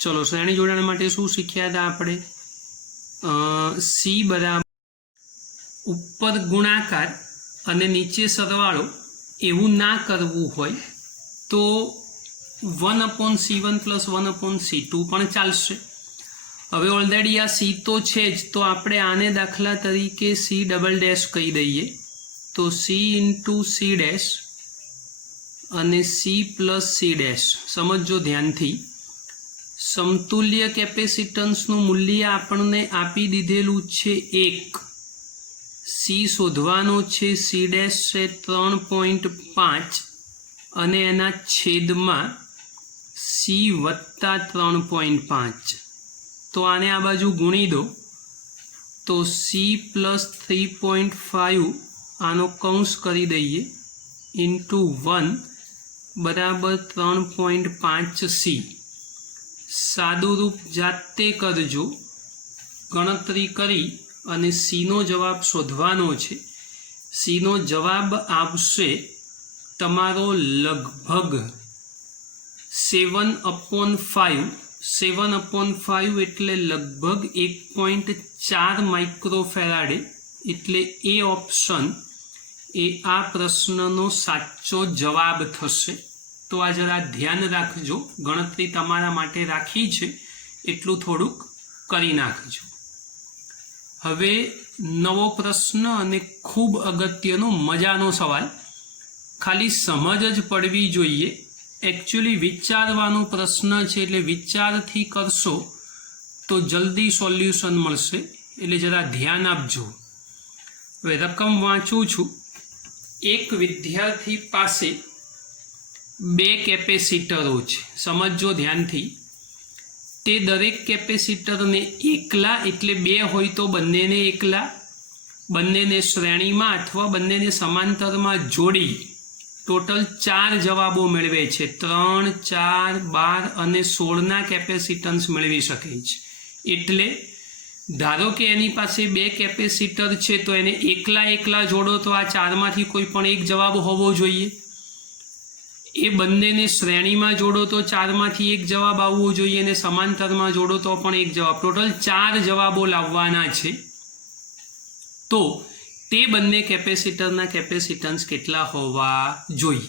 ચલો, શ્રેણી જોડાણ માટે શું શીખ્યા હતા આપણે? C બરાબર ઉપર ગુણાકાર અને નીચે સરવાળો એવું ના કરવું હોય તો 1/C1 + 1/C2 પણ ચાલશે. હવે ઓલરેડી આ C તો છે જ, તો આપણે આને દાખલા તરીકે C ડબલ ડેશ કહી દઈએ. તો C × C ડેશ અને C + C ડેશ. સમજો ધ્યાનથી, સમતુલ્ય કેપેસિટન્સનું મૂલ્ય આપણને આપી દીધેલું છે 1. C શોધવાનો છે, C ડેશ છે 3.5 અને એના છેદમાં C વત્તા 3.5. તો આને આ બાજુ ગુણી દો, તો C + 3.5 આનો કૌંસ કરી દઈએ × 1 બરાબર 3.5C. સાદું રૂપ જાતે કરજો, ગણતરી કરી અને C નો જવાબ શોધવાનો છે. C નો જવાબ આવશે તમારો લગભગ 7/5. 7/5 એટલે લગભગ 1.4 માઇક્રોફેરાડે. એટલે એ ઓપ્શન એ આ પ્રશ્નનો સાચો જવાબ થશે. તો આ જરા ધ્યાન રાખજો, ગણતરી તમારા માટે રાખી છે એટલું થોડુંક કરી નાખજો. હવે નવો પ્રશ્ન અને ખૂબ અગત્યનો મજાનો સવાલ. ખાલી સમજ જ પડવી જોઈએ. એકચ્યુઅલી વિચારવાનો પ્રશ્ન છે, એટલે વિચારથી કરશો તો જલ્દી સોલ્યુશન મળશે, એટલે જરા ધ્યાન આપજો. હવે રકમ વાંચું છું. એક વિદ્યાર્થી પાસે 2 કેપેસિટરો છે. સમજો ધ્યાનથી. તે દરેક કેપેસિટરને એકલા, એટલે 2 હોય તો બંનેને એકલા, બંનેને શ્રેણીમાં અથવા બંનેને સમાંતરમાં જોડી ટોટલ 4 જવાબો મેળવે છે. 3, 4, 12 અને 16ના કેપેસિટન્સ મેળવી શકે છે. એટલે ધારો કે એની પાસે 2 કેપેસિટર છે, તો એને એકલા જોડો તો આ 4માંથી કોઈ પણ એક જવાબ હોવો જોઈએ. એ બંનેને શ્રેણીમાં જોડો તો 4માંથી 1 જવાબ આવવો જોઈએ અને સમાંતરમાં જોડો તો પણ 1 જવાબ, ટોટલ 4 જવાબો લાવવાના છે. તો તે બંને કેપેસિટરના કેપેસિટન્સ કેટલા હોવા જોઈએ.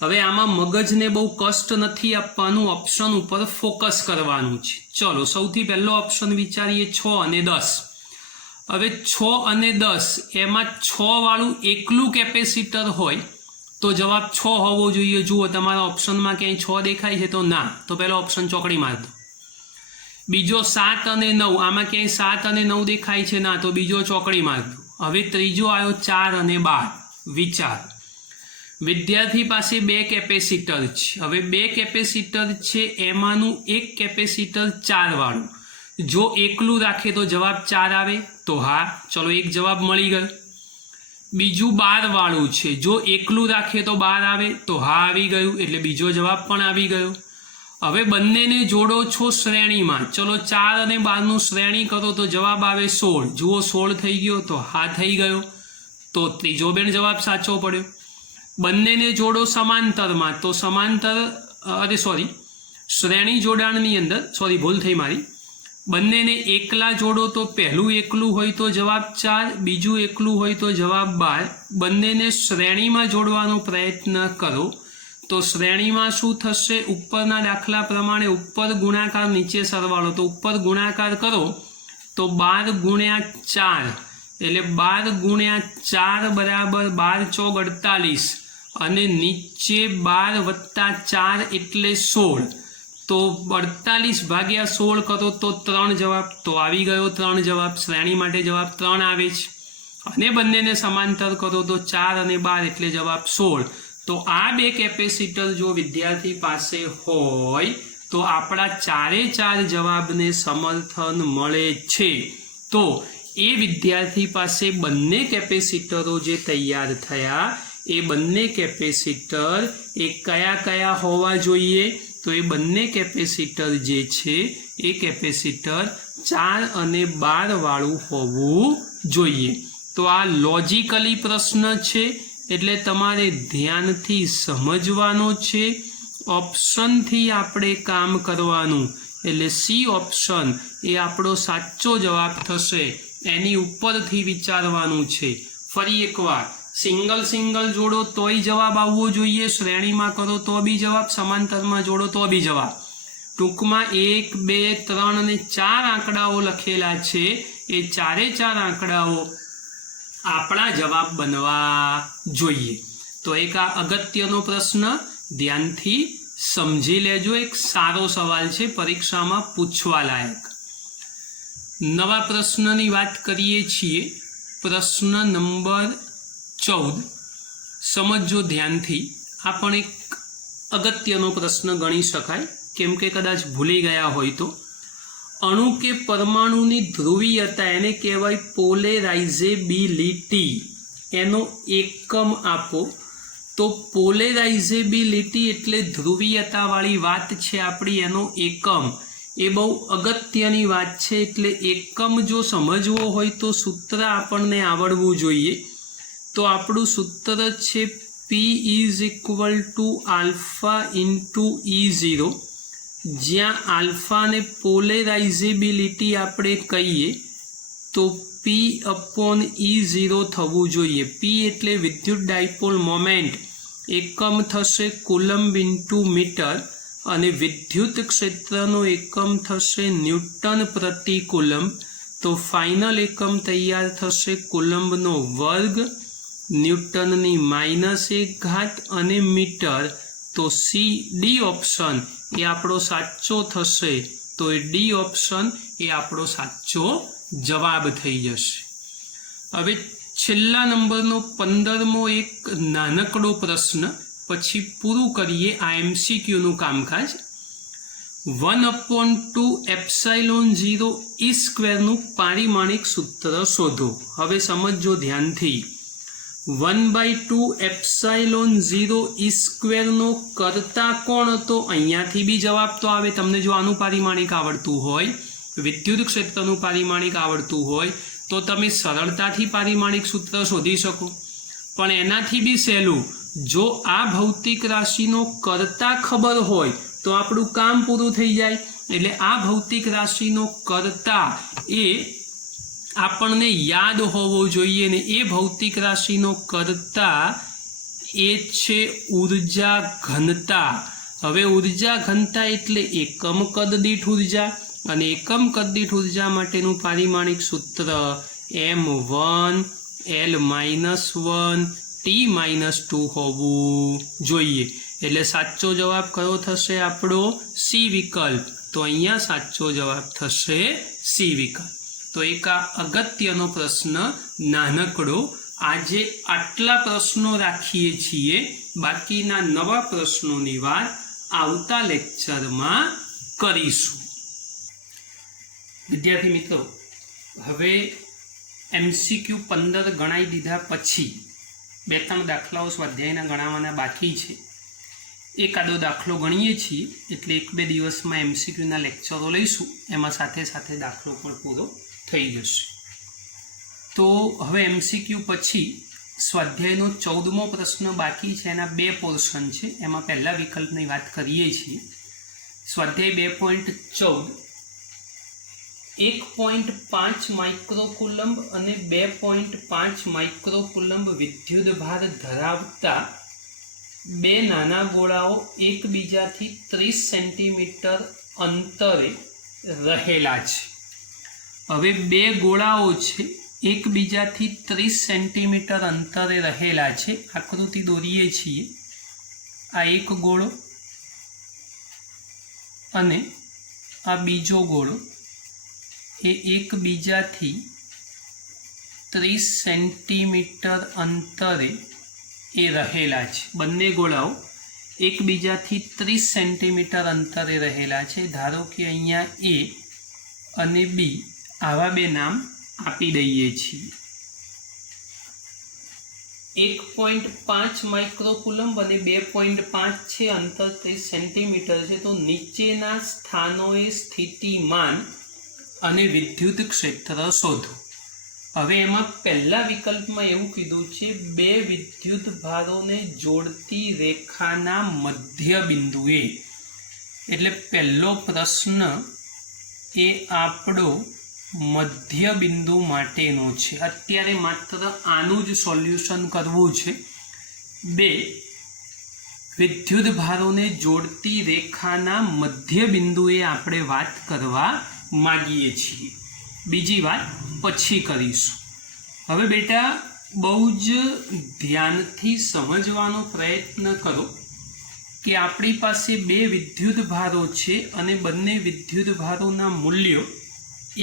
હવે આમાં મગજને બહુ કષ્ટ નથી આપવાનું, ઓપ્શન ઉપર ફોકસ કરવાનું છે. ચલો સૌથી પહેલો ઓપ્શન વિચારીએ 6 અને 10. હવે 6 અને 10 એમાં 6 વાળું એકલું કેપેસિટર હોય તો જવાબ 6 હોવો જોઈએ. જુઓ તમારા ઓપ્શનમાં ક્યાંય 6 દેખાય છે તો ના, તો પહેલો ઓપ્શન ચોકડી માર દો. બીજો 7 અને 9, આમાં ક્યાંય 7 અને 9 દેખાય છે ના, તો બીજો ચોકડી માર દો. હવે ત્રીજો આવ્યો 4 અને 12. વિચાર, વિદ્યાર્થી પાસે 2 કેપેસિટર છે. હવે 2 કેપેસિટર છે એમાંનું એક કેપેસિટર 4 વાળું જો એકલું રાખે તો જવાબ 4 આવે તો હા, ચલો એક જવાબ મળી ગયો. બીજું 12 વાળું છે, જો એકલું રાખે તો 12 આવે તો હા આવી ગયું, એટલે બીજો જવાબ પણ આવી ગયો. હવે બંનેને જોડો છો શ્રેણીમાં, ચલો 4 અને 12નું શ્રેણી કરો તો જવાબ આવે 16. જુઓ 16 થઈ ગયો તો હા થઈ ગયો, તો ત્રીજો બેન જવાબ સાચો પડ્યો. બંનેને જોડો સમાંતરમાં તો શ્રેણી જોડાણની અંદર ભૂલ થઈ મારી. બંનેને એકલા જોડો તો પહેલું એકલું હોય તો જવાબ 4, બીજું એકલું હોય તો જવાબ 12. બંનેને શ્રેણીમાં જોડવાનો પ્રયત્ન કરો તો શ્રેણીમાં શું થશે, ઉપરના દાખલા પ્રમાણે ઉપર ગુણાકાર નીચે સરવાળો, તો ઉપર ગુણાકાર કરો તો 12 ગુણ્યા 4 એટલે 12 ગુણ્યા 4 બરાબર 12 ચોક 48 અને નીચે 12 વત્તા 4 એટલે 16. તો 48 ભાગ્યા 16 કરો તો 3 જવાબ, તો આવી ગયો 3 જવાબ. શ્રેણી માટે જવાબ 3 આવે છે. અને બંનેને સમાંતર કરો તો 4 અને 12 એટલે જવાબ 16. તો આ 2 કેપેસિટર જો વિદ્યાર્થી પાસે હોય તો આપણા 4 જવાબને સમર્થન મળે છે. તો એ વિદ્યાર્થી પાસે બંને કેપેસિટરો જે તૈયાર થયા એ બંને કેપેસિટર એ કયા હોવા જોઈએ, તો એ બંને કેપેસિટર જે છે એ કેપેસિટર 4 અને 12 વાળું હોવું જોઈએ. તો આ લોજિકલી પ્રશ્ન છે એટલે તમારે ધ્યાનથી સમજવાનો છે. ઓપ્શનથી આપણે કામ કરવાનું, એટલે સી ઓપ્શન એ આપણો સાચો જવાબ થશે. એની ઉપરથી વિચારવાનું છે. ફરી એકવાર, સિંગલ જોડો તોય જવાબ આવવો જોઈએ, શ્રેણીમાં કરો તો બી જવાબ, સમાંતરમાં જોડો તો બી જવાબ. ટૂંકમાં 1, 2, 3 અને 4 આંકડાઓ લખેલા છે એ 4 આંકડાઓ આપણા જવાબ બનવા જોઈએ. તો એક આ અગત્યનો પ્રશ્ન ધ્યાનથી સમજી લેજો. એક સારો સવાલ છે, પરીક્ષામાં પૂછવા લાયક. નવા પ્રશ્નની વાત કરીએ છીએ. પ્રશ્ન નંબર 14 સમજો ધ્યાનથી. આ પણ એક અગત્યનો પ્રશ્ન ગણી શકાય, કેમ કે કદાચ ભૂલી ગયા હોય તો. અણુ કે પરમાણુની ધ્રુવીયતા એને કહેવાય પોલેરાઇઝેબિલિટી. એનો એકમ આપો તો પોલેરાઇઝેબિલિટી એટલે ધ્રુવીયતાવાળી વાત છે આપણી, એનો એકમ. એ બહુ અગત્યની વાત છે, એટલે એકમ જો સમજવો હોય તો સૂત્ર આપણને આવડવું જોઈએ. તો આપણું સૂત્ર છે P = આલ્ફા ઇન્ટુ E0, જ્યાં આલ્ફાને પોલેરાઇઝેબિલિટી આપણે કહીએ તો P/E0 થવું જોઈએ. P એટલે વિદ્યુત ડાયપોલ મોમેન્ટ, એકમ થશે કુલમ્બ ઇન્ટુ મીટર, અને વિદ્યુત ક્ષેત્રનો એકમ થશે ન્યૂટન પ્રતિ કુલમ્બ. તો ફાઇનલ એકમ તૈયાર થશે કુલમ્બનો વર્ગ, ન્યૂટનની -1 અને મીટર. તો ડી ઓપ્શન એ આપણો સાચો થશે. તો એ ડી ઓપ્શન એ આપણો સાચો જવાબ થઈ જશે. હવે છેલ્લા નંબરનો 15મો એક નાનકડો પ્રશ્ન, પછી પૂરું કરીએ આ MCQનું કામકાજ. 1/2ε0 E² પારિમાણિક સૂત્ર શોધો. હવે સમજો ધ્યાનથી. 1/2ε0 E² કરતા કોણ હતો, અહીંયાથી બી જવાબ તો આવે. તમને જો આનું પારિમાણિક આવડતું હોય, વિદ્યુત ક્ષેત્રનું પારિમાણિક આવડતું હોય તો તમે સરળતાથી પારિમાણિક સૂત્ર શોધી શકો. પણ એનાથી બી સહેલું જો આ ભૌતિક રાશિનો કર્તા ખબર હોય તો આપણું કામ પૂરું થઈ જાય. એટલે આ ભૌતિક રાશિનો કર્તા એ આપણને યાદ હોવો જોઈએ ને એ ભૌતિક રાશિનો કર્તા એ છે ઉર્જા ઘનતા. હવે ઉર્જા ઘનતા એટલે એકમ કદ દીઠ ઉર્જા, અને એકમ કદ દીઠ ઉર્જા માટેનું પારિમાણિક સૂત્ર m1 L-1 T-2 હોવું જોઈએ. એટલે સાચો જવાબ કયો થશે આપણો? સી વિકલ્પ. તો અહીંયા સાચો જવાબ થશે સી વિકલ્પ. તો એક આ અગત્યનો પ્રશ્ન નાનકડો. આજે આટલા પ્રશ્નો રાખીએ છીએ, બાકીના નવા પ્રશ્નોની વાત આવતા લેક્ચરમાં કરીશું. વિદ્યાર્થી મિત્રો, હવે MCQ 15 ગણાઈ દીધા પછી 2-3 દાખલાઓ સ્વાધ્યાયના ગણાવવાના બાકી છે. એકાદો દાખલો ગણીએ છીએ એટલે 1-2 દિવસમાં MCQના લેક્ચરો લઈશું, એમાં સાથે સાથે દાખલો પણ પૂરો થઈ જશે. તો હવે MCQ પછી સ્વાધ્યાયનો 14મો પ્રશ્ન બાકી છે. એના 2 પોર્શન છે. એમાં પહેલા વિકલ્પની વાત કરીએ છીએ. સ્વાધ્યાય 2.14 1.5 માઇક્રોકુલમ્બ અને 2.5 માઇક્રોકુલમ્બ વિદ્યુતભાર ધરાવતા બે નાના ગોળાઓ એકબીજાથી 30 સેન્ટીમીટર અંતરે રહેલા છે. હવે બે ગોળાઓ છે એકબીજાથી 30 સેન્ટીમીટર અંતરે રહેલા છે. આકૃતિ દોરીએ છીએ. આ એક ગોળો અને આ બીજો ગોળો એ એકબીજાથી 30 સેન્ટીમીટર અંતરે એ રહેલા છે. બંને ગોળાઓ એકબીજાથી 30 સેન્ટીમીટર અંતરે રહેલા છે. ધારો કે અહીંયા એ અને બી આવા બે નામ આપી દઈએ છીએ. 1.5 માઇક્રોકુલમ્બ અને 2.5 છે, અંતર 30 સેન્ટીમીટર છે. તો નીચેના સ્થાનોએ સ્થિતિમાન અને વિદ્યુત ક્ષેત્ર શોધો. હવે એમાં પહેલા વિકલ્પમાં એવું કીધું છે બે વિદ્યુત ભારોને જોડતી રેખાના મધ્ય બિંદુએ. એટલે પહેલો પ્રશ્ન એ આપણો મધ્ય બિંદુ માટેનો છે. અત્યારે માત્ર આનું જ સોલ્યુશન કરવું છે. બે વિદ્યુત ભારોને જોડતી રેખાના મધ્ય બિંદુએ આપણે વાત કરવા માગીએ છીએ. બીજી વાત પછી કરીશું. હવે બેટા બહુ જ ધ્યાનથી સમજવાનો પ્રયત્ન કરો કે આપણી પાસે બે વિદ્યુત ભારો છે અને બંને વિદ્યુત ભારોના મૂલ્યો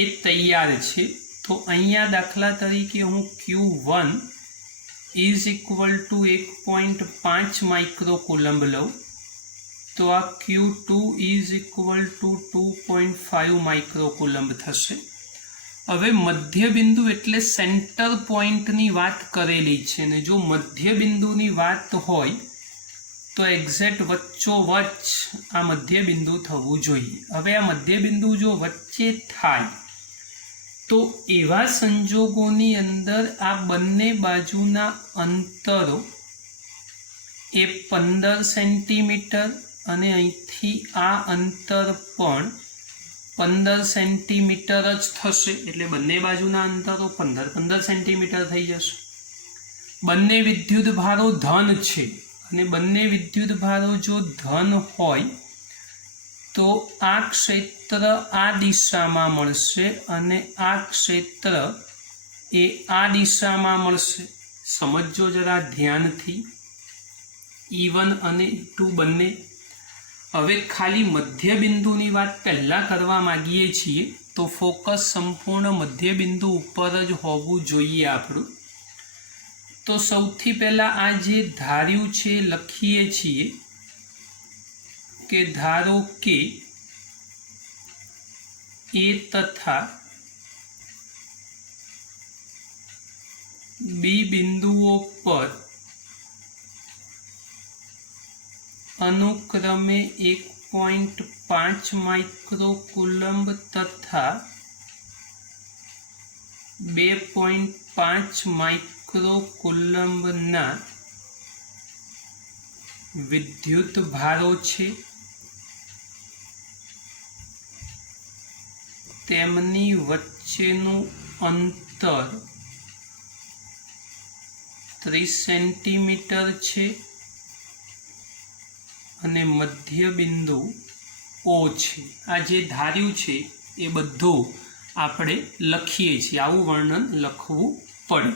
એ તૈયાર છે. તો અહીંયા દાખલા તરીકે હું Q1 ઇઝ ઇક્વલ ટુ 1.5 માઇક્રોકુલમ્બ લઉં તો આ Q2 ઇઝ ઇક્વલ ટુ 2.5 માઇક્રોકુલમ્બ થશે. હવે મધ્ય બિંદુ એટલે સેન્ટર પોઈન્ટની વાત કરેલી છે ને જો મધ્ય બિંદુની વાત હોય તો એક્ઝેક્ટ વચ્ચોવચ્ચ આ મધ્ય બિંદુ થવું જોઈએ. હવે આ મધ્ય બિંદુ જો વચ્ચે થાય તો એવા સંજોગોની અંદર આ બંને બાજુના અંતરો એ 15 સેન્ટીમીટર અને અહીંથી આ અંતર પણ 15 સેન્ટીમીટર જ થશે. એટલે બંને બાજુના અંતરો 15 સેન્ટીમીટર થઈ જશે. બંને વિદ્યુત ભારો ધન છે અને બંને વિદ્યુત ભારો જો ધન હોય તો આ ક્ષેત્ર આ દિશામાં મળશે અને આ ક્ષેત્ર એ આ દિશામાં મળશે. સમજો જરા ધ્યાનથી. E1 અને E2 બંને. હવે ખાલી મધ્ય બિંદુની વાત પહેલાં કરવા માગીએ છીએ તો ફોકસ સંપૂર્ણ મધ્ય બિંદુ ઉપર જ હોવું જોઈએ આપણું. તો સૌથી પહેલાં આ જે ધાર્યું છે લખીએ છીએ કે ધારો કે એ તથા બી બિંદુઓ પર अनुक्रमे 1.5 माइक्रोकूलम्ब तथा 2.5 माइक्रोकूलम्ब ना વિદ્યુત ભારો છે તેમની વચ્ચેનું અંતર 30 સેન્ટીમીટર છે અને મધ્ય બિંદુ O છે। આ જે ધાર્યું છે એ બધું આપણે લખીએ છીએ, આવું વર્ણન લખવું પડે।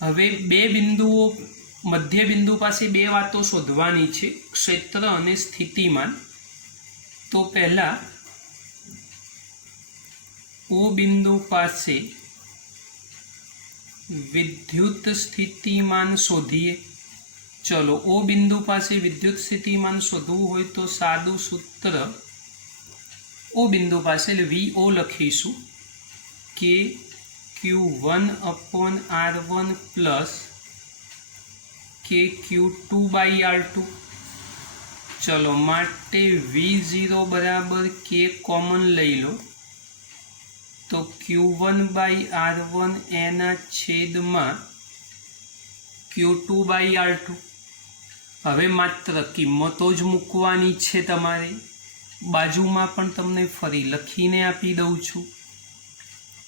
હવે બે બિંદુઓ, મધ્ય બિંદુ પાસે બે વાતો શોધવાની છે, ક્ષેત્ર અને સ્થિતિમાન। તો પહેલા O બિંદુ પાસે વિદ્યુત સ્થિતિમાન શોધીએ। चलो ओ बिंदु पासे विद्युत स्थितिमान शोधवू होय तो सादू सूत्र ओ बिंदु पासे VO लखीशू के Q1/R1 प्लस के Q2/R2। चलो माटे V0 बराबर के कॉमन लई लो तो Q1/R1 एना छेद में Q2/R2। હવે માત્ર કિંમતો જ મૂકવાની છે તમારે। બાજુમાં પણ તમને ફરી લખીને આપી દઉં છું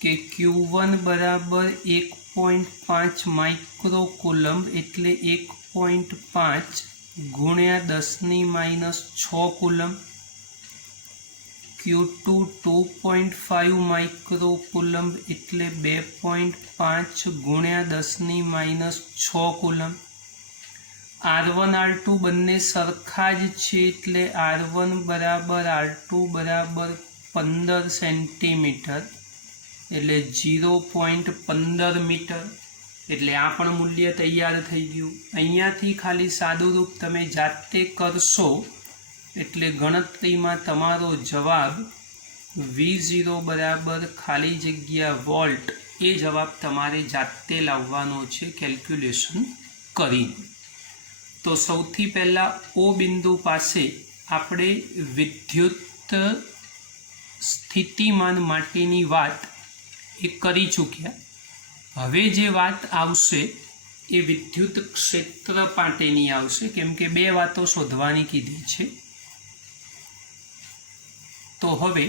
કે Q1 બરાબર 1.5 માઇક્રોકુલમ્બ એટલે 1.5 ગુણ્યા 10⁻6 કુલમ્બ, Q2 2.5 માઇક્રોકુલમ્બ એટલે 2.5 ગુણ્યા 10⁻6 કુલમ્બ। R1 R2 બંને સરખા જ છે એટલે R1 બરાબર R2 બરાબર 15 સેન્ટીમીટર એટલે 0.15 મીટર। એટલે આ પણ મૂલ્ય તૈયાર થઈ ગયું। અહીંયાથી ખાલી સાદું રૂપ તમે જાતે કરશો એટલે ગણતરીમાં તમારો જવાબ V0 બરાબર ખાલી જગ્યા વોલ્ટ, એ જવાબ તમારે જાતે લાવવાનો છે કેલ્ક્યુલેશન કરીને। तो સૌથી પહેલા O બિંદુ પાસે આપણે વિદ્યુત સ્થિતિમાન માટેની વાત એ કરી ચૂક્યા। હવે જે વાત આવશે એ વિદ્યુત ક્ષેત્ર માટેની આવશે, કેમ કે બે વાતો શોધવાની કીધી છે। તો હવે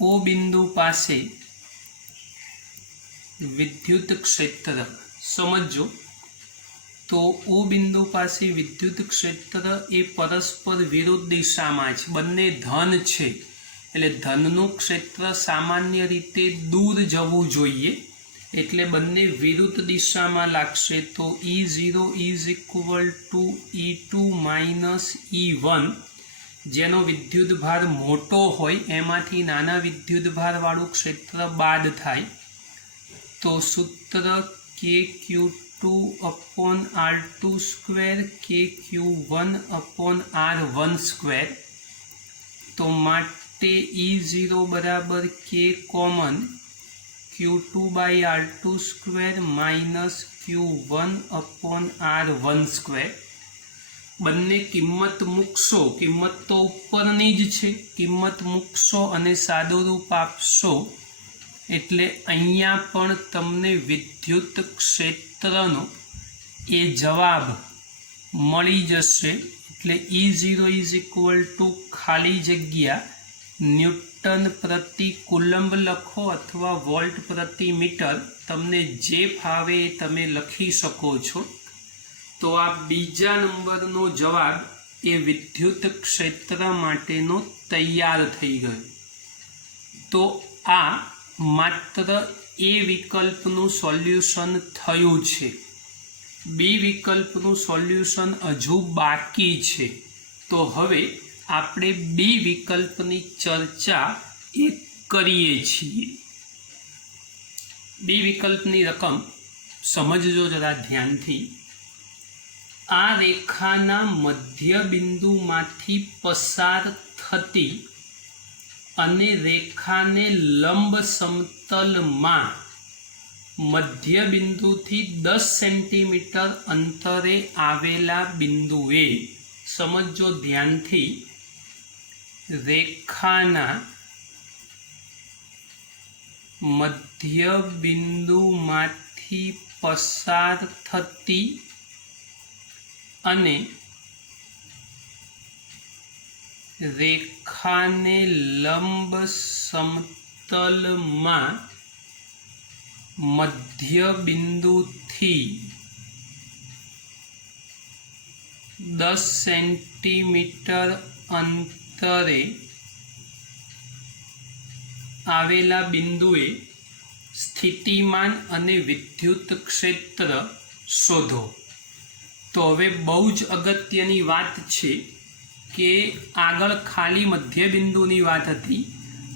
O બિંદુ પાસે વિદ્યુત ક્ષેત્ર સમજો। तो O बिंदु पासे विद्युत क्षेत्र ए परस्पर विरुद्ध दिशा में है, बंने धन है एटले धननु क्षेत्र सामान्य रीते दूर जवू जोईए एटले बंने विरुद्ध दिशा में लागशे। तो E0 is equal to E2 minus E1, जेनो विद्युत भार मोटो होय एमांथी नाना विद्युत भार वाळुं क्षेत्र बाद थाय। तो सूत्र KQ2/R2 स्क्वेर KQ1/R1 स्क्वेर। तो माटे E0 बराबर K common Q2/R2 square minus Q1/R1 square. बंने किंमत मूकशो, किंमत तो उपरनी ज छे, किंमत मूकशो अने सादुं रूप आपशो એટલે અહીંયા પણ તમને વિદ્યુત ક્ષેત્રનો એ જવાબ મળી જશે। એટલે E0 ઇઝ ઇક્વલ ટુ ખાલી જગ્યા ન્યૂટન પ્રતિ કુલમ્બ લખો અથવા વોલ્ટ પ્રતિ મીટર, તમને જે ફાવે એ તમે લખી શકો છો। તો આ બીજા નંબરનો જવાબ એ વિદ્યુત ક્ષેત્ર માટેનો તૈયાર થઈ ગયો। તો આ मात्र ए विकल्पनु सोल्यूशन थयुं छे, बी विकल्पनु सोल्यूशन हजू बाकी छे। तो हवे आपणे बी विकल्पनी चर्चा ए करीए छीए। बी विकल्पनी रकम समझजो जरा ध्यानथी। आ रेखाना मध्य बिंदुमांथी पसार थती अने रेखाने लंब समतल में मध्य बिंदु थी 10 सेंटीमीटर अंतरे आवेला बिंदुए, समझो ध्यान थी, रेखाना मध्य बिंदु मांथी પસાર થતી અને રેખાને લંબ સમતલમાં મધ્ય બિંદુથી 10 સેન્ટીમીટર અંતરે આવેલા બિંદુએ સ્થિતિમાન અને વિદ્યુત ક્ષેત્ર શોધો। તો હવે બહુ જ અગત્યની વાત છે કે આગળ ખાલી મધ્ય બિંદુની વાત હતી,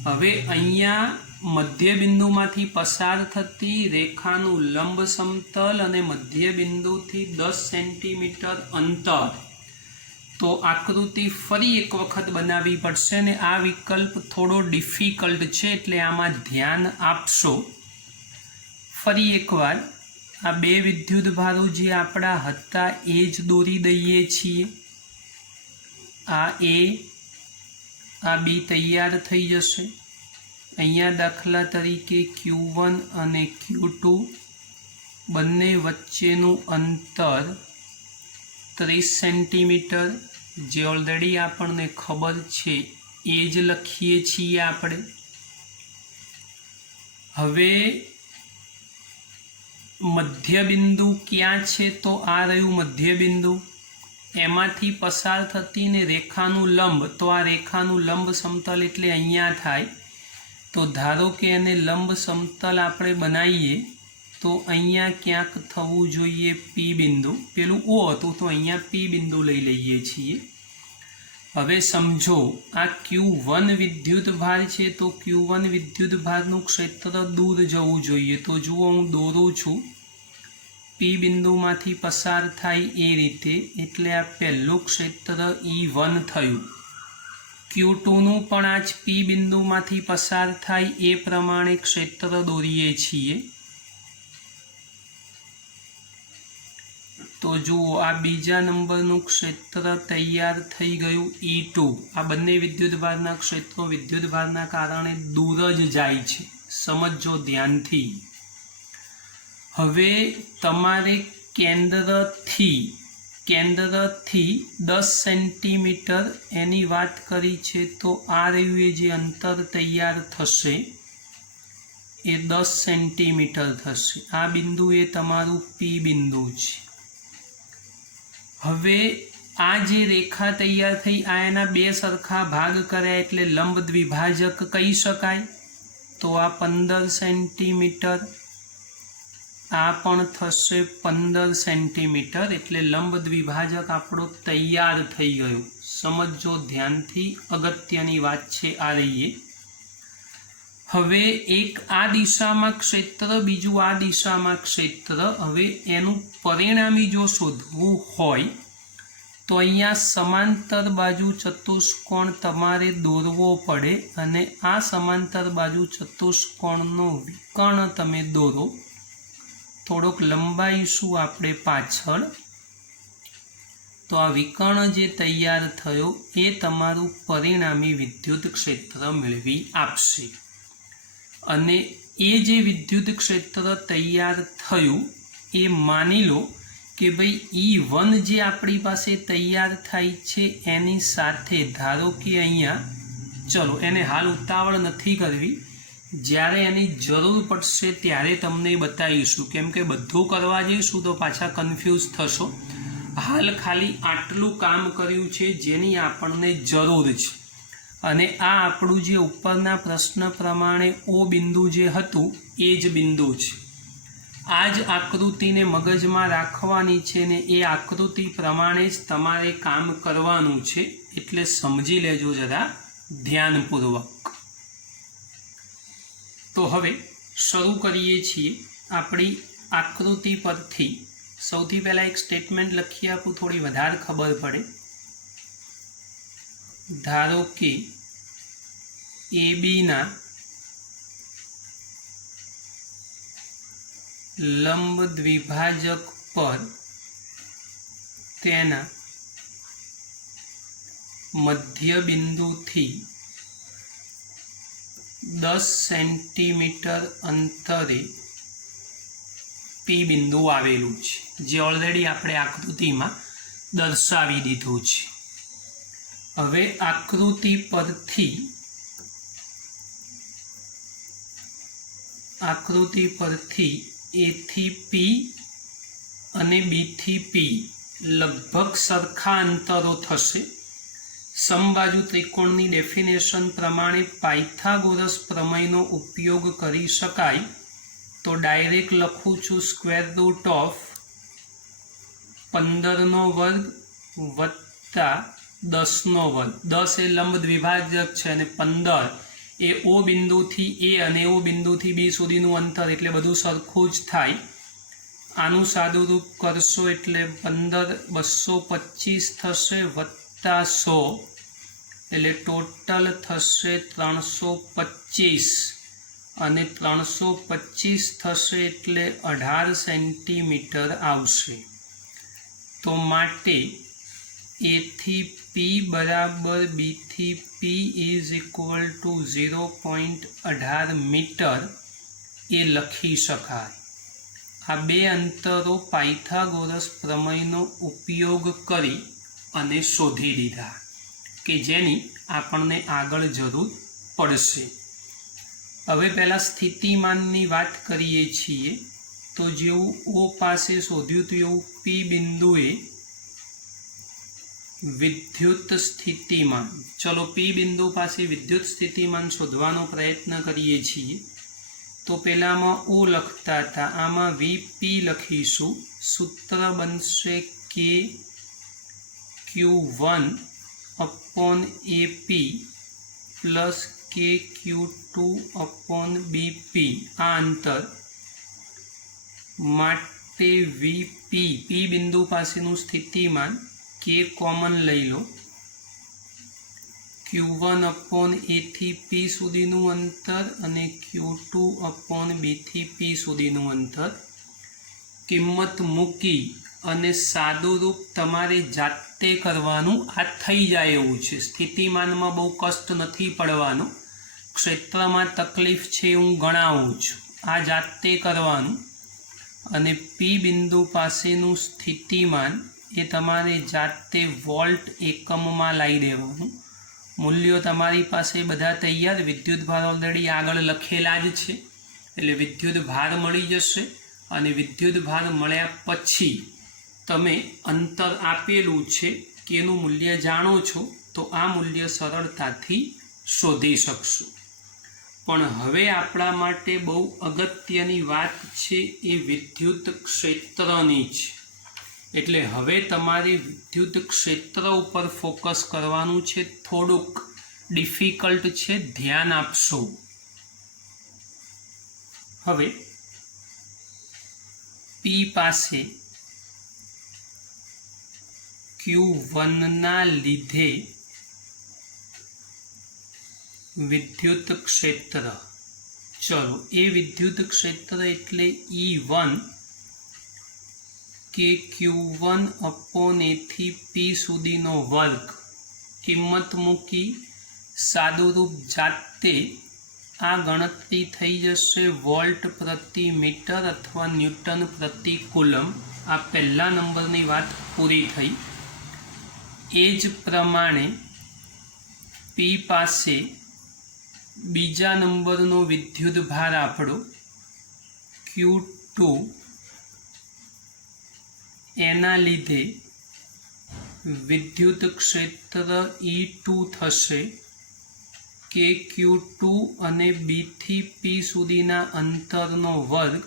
હવે અહીંયા મધ્ય બિંદુમાંથી પસાર થતી રેખાનું લંબ સમતલ અને મધ્ય બિંદુથી 10 સેન્ટીમીટર અંતર। તો આકૃતિ ફરી એક વખત બનાવવી પડશે ને આ વિકલ્પ થોડો ડિફિકલ્ટ છે એટલે આમાં ધ્યાન આપશો। ફરી એકવાર આ બે વિદ્યુત ભારો જે આપણા હતા એ જ દોરી દઈએ છીએ। આ એ આ બી તૈયાર થઈ જશે। અહીંયા દાખલા તરીકે Q1 અને Q2 બંને વચ્ચેનું અંતર 30 સેન્ટીમીટર જે ઓલરેડી આપણને ખબર છે એ જ લખીએ છીએ આપણે। હવે મધ્ય બિંદુ ક્યાં છે? તો આ રહ્યું મધ્ય બિંદુ, એમાંથી પસાર થતી ને રેખાનું લંબ, તો આ રેખાનું લંબ સમતલ એટલે અહીંયા થાય। તો ધારો કે એને લંબ સમતલ આપણે બનાવીએ તો અહીંયા ક્યાંક થવું જોઈએ પી બિંદુ, પેલું ઓ હતું તો અહીંયા પી બિંદુ લઈ લઈએ છીએ। હવે સમજો આ Q1 વિદ્યુત ભાર છે તો Q1 વિદ્યુત ભારનું ક્ષેત્ર દૂર જવું જોઈએ। તો જુઓ હું દોરું છું, પી બિંદુમાંથી પસાર થાય એ રીતે, એટલે આ પહેલું ક્ષેત્ર E1 થયું। Q2નું પણ આ જ પી બિંદુમાંથી પસાર થાય એ પ્રમાણે ક્ષેત્ર દોરીએ છીએ। તો જુઓ આ બીજા નંબરનું ક્ષેત્ર તૈયાર થઈ ગયું E2। આ બંને વિદ્યુત ભારના ક્ષેત્રો વિદ્યુત ભારના કારણે દૂર જ જાય છે, સમજો ધ્યાનથી। હવે તમારે કેન્દ્રથી 10 સેન્ટીમીટર એની વાત કરી છે, તો આ રહ્યું એ જે અંતર તૈયાર થશે એ 10 સેન્ટીમીટર થશે। આ બિંદુ એ તમારું પી બિંદુ છે। હવે આ જે રેખા તૈયાર થઈ આ એના બે સરખા ભાગ કર્યા એટલે લંબ દ્વિભાજક કહી શકાય। તો આ 15 સેન્ટીમીટર, આ પણ થશે 15 સેન્ટીમીટર, એટલે લંબ દ્વિભાજક આપણો તૈયાર થઈ ગયો। સમજો ધ્યાનથી, અગત્યની વાત છે આ રહીએ। હવે એક આ દિશામાં ક્ષેત્ર, બીજું આ દિશામાં ક્ષેત્ર। હવે એનું પરિણામી જો શોધવું હોય તો અહીંયા સમાંતર બાજુ ચતુષ્કોણ તમારે દોરવો પડે અને આ સમાંતર બાજુ ચતુષ્કોણનો વિકર્ણ તમે દોરો। થોડોક લંબાઈશું આપણે પાછળ। તો આ વિકર્ણ જે તૈયાર થયો એ તમારું પરિણામી વિદ્યુત ક્ષેત્ર મેળવી આપશે। અને એ જે વિદ્યુત ક્ષેત્ર તૈયાર થયું એ માની લો કે ભાઈ E1 જે આપણી પાસે તૈયાર થાય છે એની સાથે ધારો કે અહીંયા, ચલો એને હાલ ઉતાવળ નથી કરવી, જ્યારે એની જરૂર પડશે ત્યારે તમને બતાવીશું, કેમ કે બધું કરવા જઈશું તો પાછા કન્ફ્યુઝ થશો। હાલ ખાલી આટલું કામ કર્યું છે જેની આપણને જરૂર છે। અને આ આપણું જે ઉપરના પ્રશ્ન પ્રમાણે ઓ બિંદુ જે હતું એ જ બિંદુ છે। આ જ આકૃતિને મગજમાં રાખવાની છે ને એ આકૃતિ પ્રમાણે જ તમારે કામ કરવાનું છે, એટલે સમજી લેજો જરા ધ્યાનપૂર્વક। તો હવે શરૂ કરીએ છીએ આપણી આકૃતિ પરથી। સૌથી પહેલાં એક સ્ટેટમેન્ટ લખી આપું, થોડી વધારે ખબર પડે। ધારો કે ABના લંબ દ્વિભાજક પર તેના મધ્ય બિંદુથી 10 સેન્ટીમીટર અંતરે પી બિંદુ આવેલું છે, જે ઓલરેડી આપણે આકૃતિમાં દર્શાવી દીધું છે. હવે આકૃતિ પરથી એ થી પી અને બી થી પી લગભગ સરખા અંતરો થશે. સમબાજુ ત્રિકોણની ડેફિનેશન પ્રમાણે પાયથાગોરસ પ્રમેયનો ઉપયોગ કરી શકાય. તો ડાયરેક્ટ લખું છું √15² વત્તા 10² 10 એ લંબ દ્વિભાજક છે અને 15 એ ઓ બિંદુથી એ અને ઓ બિંદુથી બી સુધીનું અંતર, એટલે બધું સરખું જ થાય. આનું સાદુરૂપ કરશો એટલે 15 225 થશે વત્તા 100 એટલે ટોટલ થશે 325 અને 325 થશે એટલે 18 સેન્ટીમીટર આવશે. તો માટે એ થી પી બરાબર બી થી P is equal to 0.18 meter એ લખી શકાય. આ બે અંતરો પાયથાગોરસ પ્રમેયનો ઉપયોગ કરી અને શોધી દીધા કે જેની આપણને આગળ જરૂર પડશે. હવે પહેલાં સ્થિતિમાનની વાત કરીએ છીએ. તો જેવું ઓ પાસે શોધ્યું હતું એવું પી બિંદુએ વિદ્યુત સ્થિતિમાન, ચલો પી બિંદુ પાસે વિદ્યુત સ્થિતિમાન શોધવાનો પ્રયત્ન કરીએ છીએ. તો પહેલાંમાં ઓ લખતા હતા, આમાં વીપી લખીશું. સૂત્ર બનશે કે Q1/AP પ્લસ કે Q2/BP. આ અંતર માટે વીપી પી બિંદુ પાસેનું સ્થિતિમાન કે કોમન લઈ લો. Q1/A થી P સુધીનું અંતર અને Q2/B થી P સુધીનું અંતર. કિંમત મૂકી અને સાદુરૂપ તમારે જાતે કરવાનું. આ થઈ જાય એવું છે. સ્થિતિમાનમાં બહુ કષ્ટ નથી પડવાનું. ક્ષેત્રમાં તકલીફ છે હું ગણાવું છું. આ જાતે કરવાનું અને પી બિંદુ પાસેનું સ્થિતિમાન એ તમારે જાતે વોલ્ટ એકમમાં લાવી દેવાનું. મૂલ્યો તમારી પાસે બધા તૈયાર. વિદ્યુત ભાર ઓલરેડી આગળ લખેલા જ છે, એટલે વિદ્યુત ભાર મળી જશે. અને વિદ્યુત ભાર મળ્યા પછી તમે અંતર આપેલું છે કે એનું મૂલ્ય જાણો છો, તો આ મૂલ્ય સરળતાથી શોધી શકશો. પણ હવે આપણા માટે બહુ અગત્યની વાત છે એ વિદ્યુત ક્ષેત્રની છે. એટલે હવે તમારે વિદ્યુત ક્ષેત્ર ઉપર ફોકસ કરવાનું છે. થોડુંક ડિફિકલ્ટ છે, ધ્યાન આપશો. હવે પી પાસે Q1ના લીધે વિદ્યુત ક્ષેત્ર, ચલો એ વિદ્યુત ક્ષેત્ર એટલે E1 કે Q1/A થી P સુધીનો વર્ગ. કિંમત મૂકી સાદુરૂપ જાતે આ ગણતરી થઈ જશે વોલ્ટ પ્રતિ મીટર અથવા ન્યૂટન પ્રતિ કુલમ. આ પહેલા નંબરની વાત પૂરી થઈ. એ જ પ્રમાણે પી પાસે બીજા નંબરનો વિદ્યુત ભાર આપણો Q2, એના લીધે વિદ્યુત ક્ષેત્ર E2 થશે કે Q2 અને B થી P સુધીના અંતરનો વર્ગ.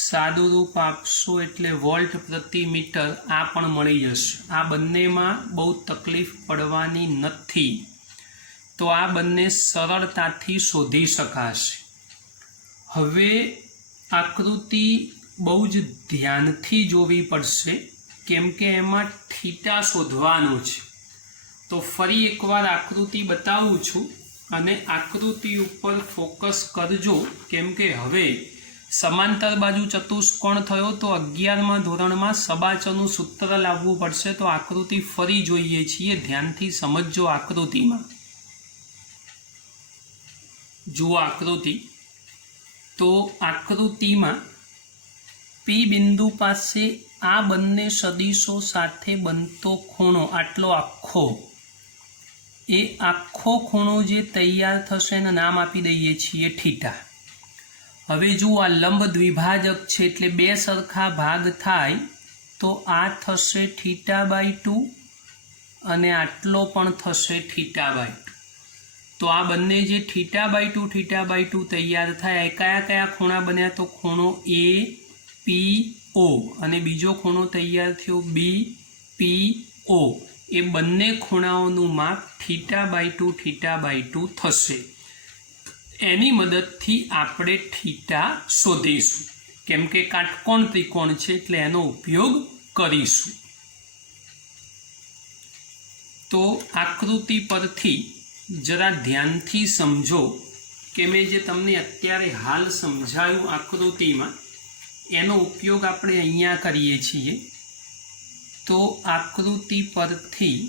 સાદુરૂપ આપશો એટલે વોલ્ટ પ્રતિ મીટર. આ પણ મળી જશે. આ બંનેમાં બહુ તકલીફ પડવાની નથી. તો આ બંને સરળતાથી શોધી શકાશે. હવે આકૃતિ બહુ જ ધ્યાનથી જોવી પડશે, કેમ કે એમાં થીટા શોધવાનો છે. તો ફરી એકવાર આકૃતિ બતાવું છું અને આકૃતિ ઉપર ફોકસ કરજો, કેમ કે હવે સમાંતર બાજુ ચતુષ્કોણ થયો તો 11મા ધોરણમાં સબાચરનું સૂત્ર લાવવું પડશે. તો આકૃતિ ફરી જોઈએ છીએ, ધ્યાનથી સમજજો. આકૃતિમાં જુઓ આકૃતિ. તો આકૃતિમાં પી બિંદુ પાસે આ બંને સદિશો સાથે બનતો ખૂણો આટલો આખો, એ આખો ખૂણો જે તૈયાર થશે એને નામ આપી દઈએ છીએ થીટા. હવે જો આ લંબ દ્વિભાજક છે એટલે બે સરખા ભાગ થાય તો આ થશે θ/2 અને આટલો પણ થશે θ/2. તો આ બંને જે θ/2 તૈયાર થાય એ કયા કયા ખૂણા બન્યા? તો ખૂણો APO અને બીજો ખૂણો તૈયાર થયો BPO. એ બંને ખૂણાઓનું માપ θ/2 થશે. એની મદદથી આપણે થીટા શોધીશું, કેમ કે કાટકોણ ત્રિકોણ છે એટલે એનો ઉપયોગ કરીશું. તો આકૃતિ પરથી જરા ધ્યાનથી સમજો કે મેં જે તમને અત્યારે હાલ સમજાયું આકૃતિમાં એનો ઉપયોગ આપણે અહીંયા કરીએ છીએ. તો આકૃતિ પરથી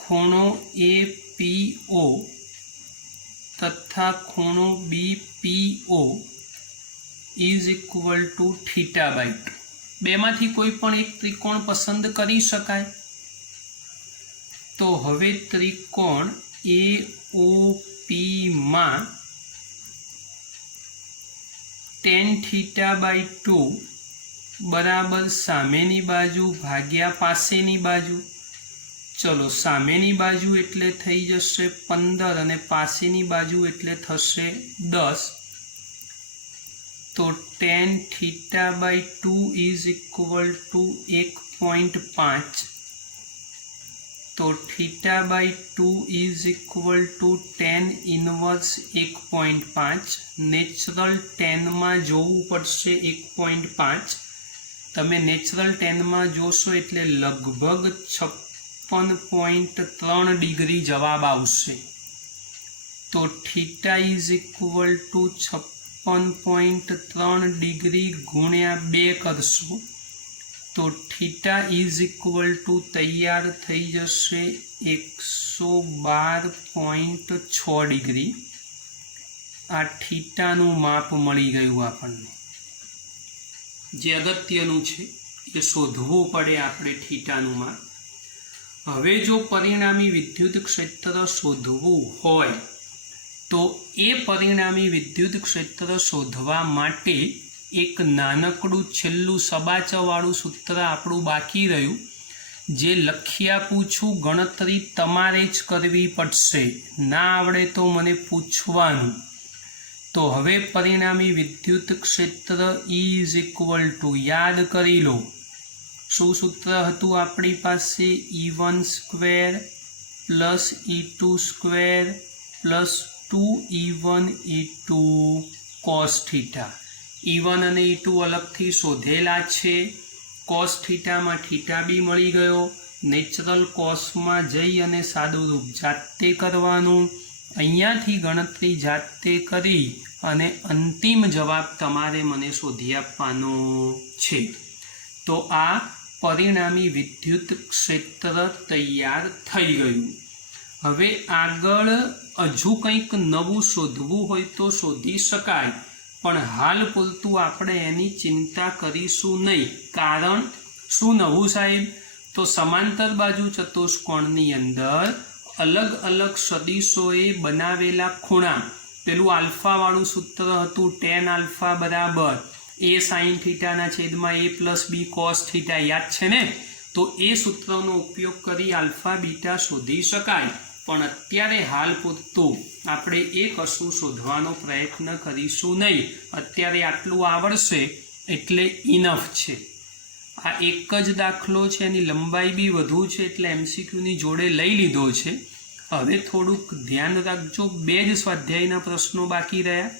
ખૂણો APO તથા ખૂણો BPO ઇઝ ઇક્વલ ટુ θ/2. બેમાંથી કોઈ પણ એક ત્રિકોણ પસંદ કરી શકાય. તો હવે ત્રિકોણ AOP માં tan θ/2 બરાબર સામેની બાજુ ભાગ્યા પાસેની બાજુ. ચલો, સામેની બાજુ એટલે થઈ જશે 15 અને પાસેની બાજુ એટલે થશે 10. તો tan θ/2 ઇઝ ઇક્વલ ટુ 1.5. તો θ/2 is equal to tan inverse 1.5. Natural ટેનમાં જોવું પડશે 1.5. તમે નેચરલ ટેનમાં જોશો એટલે લગભગ 56.3 ડિગ્રી જવાબ આવશે. તો theta is equal two 56.3 degree ગુણ્યા 2 કરશો તો થીટા ઇઝ ઇક્વલ ટુ તૈયાર થઈ જશે 112.6 ડિગ્રી. આ થીટાનું માપ મળી ગયું આપણને. જે અગત્યનું છે એ શોધવું પડે આપણે થીટાનું માપ. હવે જો પરિણામી વિદ્યુત ક્ષેત્ર શોધવું હોય તો એ પરિણામી વિદ્યુત ક્ષેત્ર શોધવા માટે એક નાનકડું છેલ્લું સબાચવાળું સૂત્ર આપણું બાકી રહ્યું, જે લખી આપું છું. ગણતરી તમારે જ કરવી પડશે, ના આવડે તો મને પૂછવાનું. તો હવે પરિણામી વિદ્યુત ક્ષેત્ર E ઇઝ ઇક્વલ ટુ, યાદ કરી લો શું સૂત્ર હતું આપણી પાસે? E1² plus E2² plus 2E1 E2 cos theta. E1 અને E2 અલગથી શોધેલા છે. cos થીટામાં થીટા બી મળી ગયો. નેચરલ કોસમાં જઈ અને સાદુરૂપ જાતે કરવાનું. અહીંયાથી ગણતરી જાતે કરી અને અંતિમ જવાબ તમારે મને શોધી આપવાનો છે. તો આ પરિણામી વિદ્યુત ક્ષેત્ર તૈયાર થઈ ગયું. હવે આગળ હજુ કંઈક નવું શોધવું હોય તો શોધી શકાય, પણ હાલ પૂરતું આપણે એની ચિંતા કરીશું નહીં. કારણ શું નવું સાહેબ? તો સમાંતર બાજુ ચતુષ્કોણની અંદર અલગ અલગ સદિશોએ બનાવેલા ખૂણા, પેલું આલ્ફાવાળું સૂત્ર હતું tan આલ્ફા બરાબર a sin થીટાના છેદમાં a plus b cos theta, યાદ છે ને? તો એ સૂત્રનો ઉપયોગ કરી આલ્ફા બીટા શોધી શકાય, પણ અત્યારે હાલ પૂરતું આપણે એ કશું શોધવાનો પ્રયત્ન કરીશું નહીં. અત્યારે આટલું આવડશે એટલે ઇનફ છે. આ એક જ દાખલો છે, એની લંબાઈ બી વધુ છે એટલે MCQની જોડે લઈ લીધો છે. હવે થોડુંક ધ્યાન રાખજો, 2 જ સ્વાધ્યાયના પ્રશ્નો બાકી રહ્યા.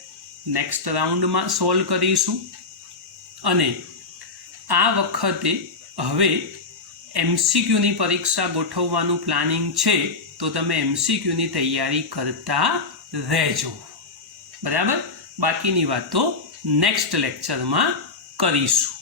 નેક્સ્ટ રાઉન્ડમાં સોલ્વ કરીશું. અને આ વખતે હવે MCQની પરીક્ષા ગોઠવવાનું પ્લાનિંગ છે, તો તમે MCQની તૈયારી કરતા રહેજો. બરાબર? બાકીની વાતો નેક્સ્ટ લેક્ચરમાં કરીશું.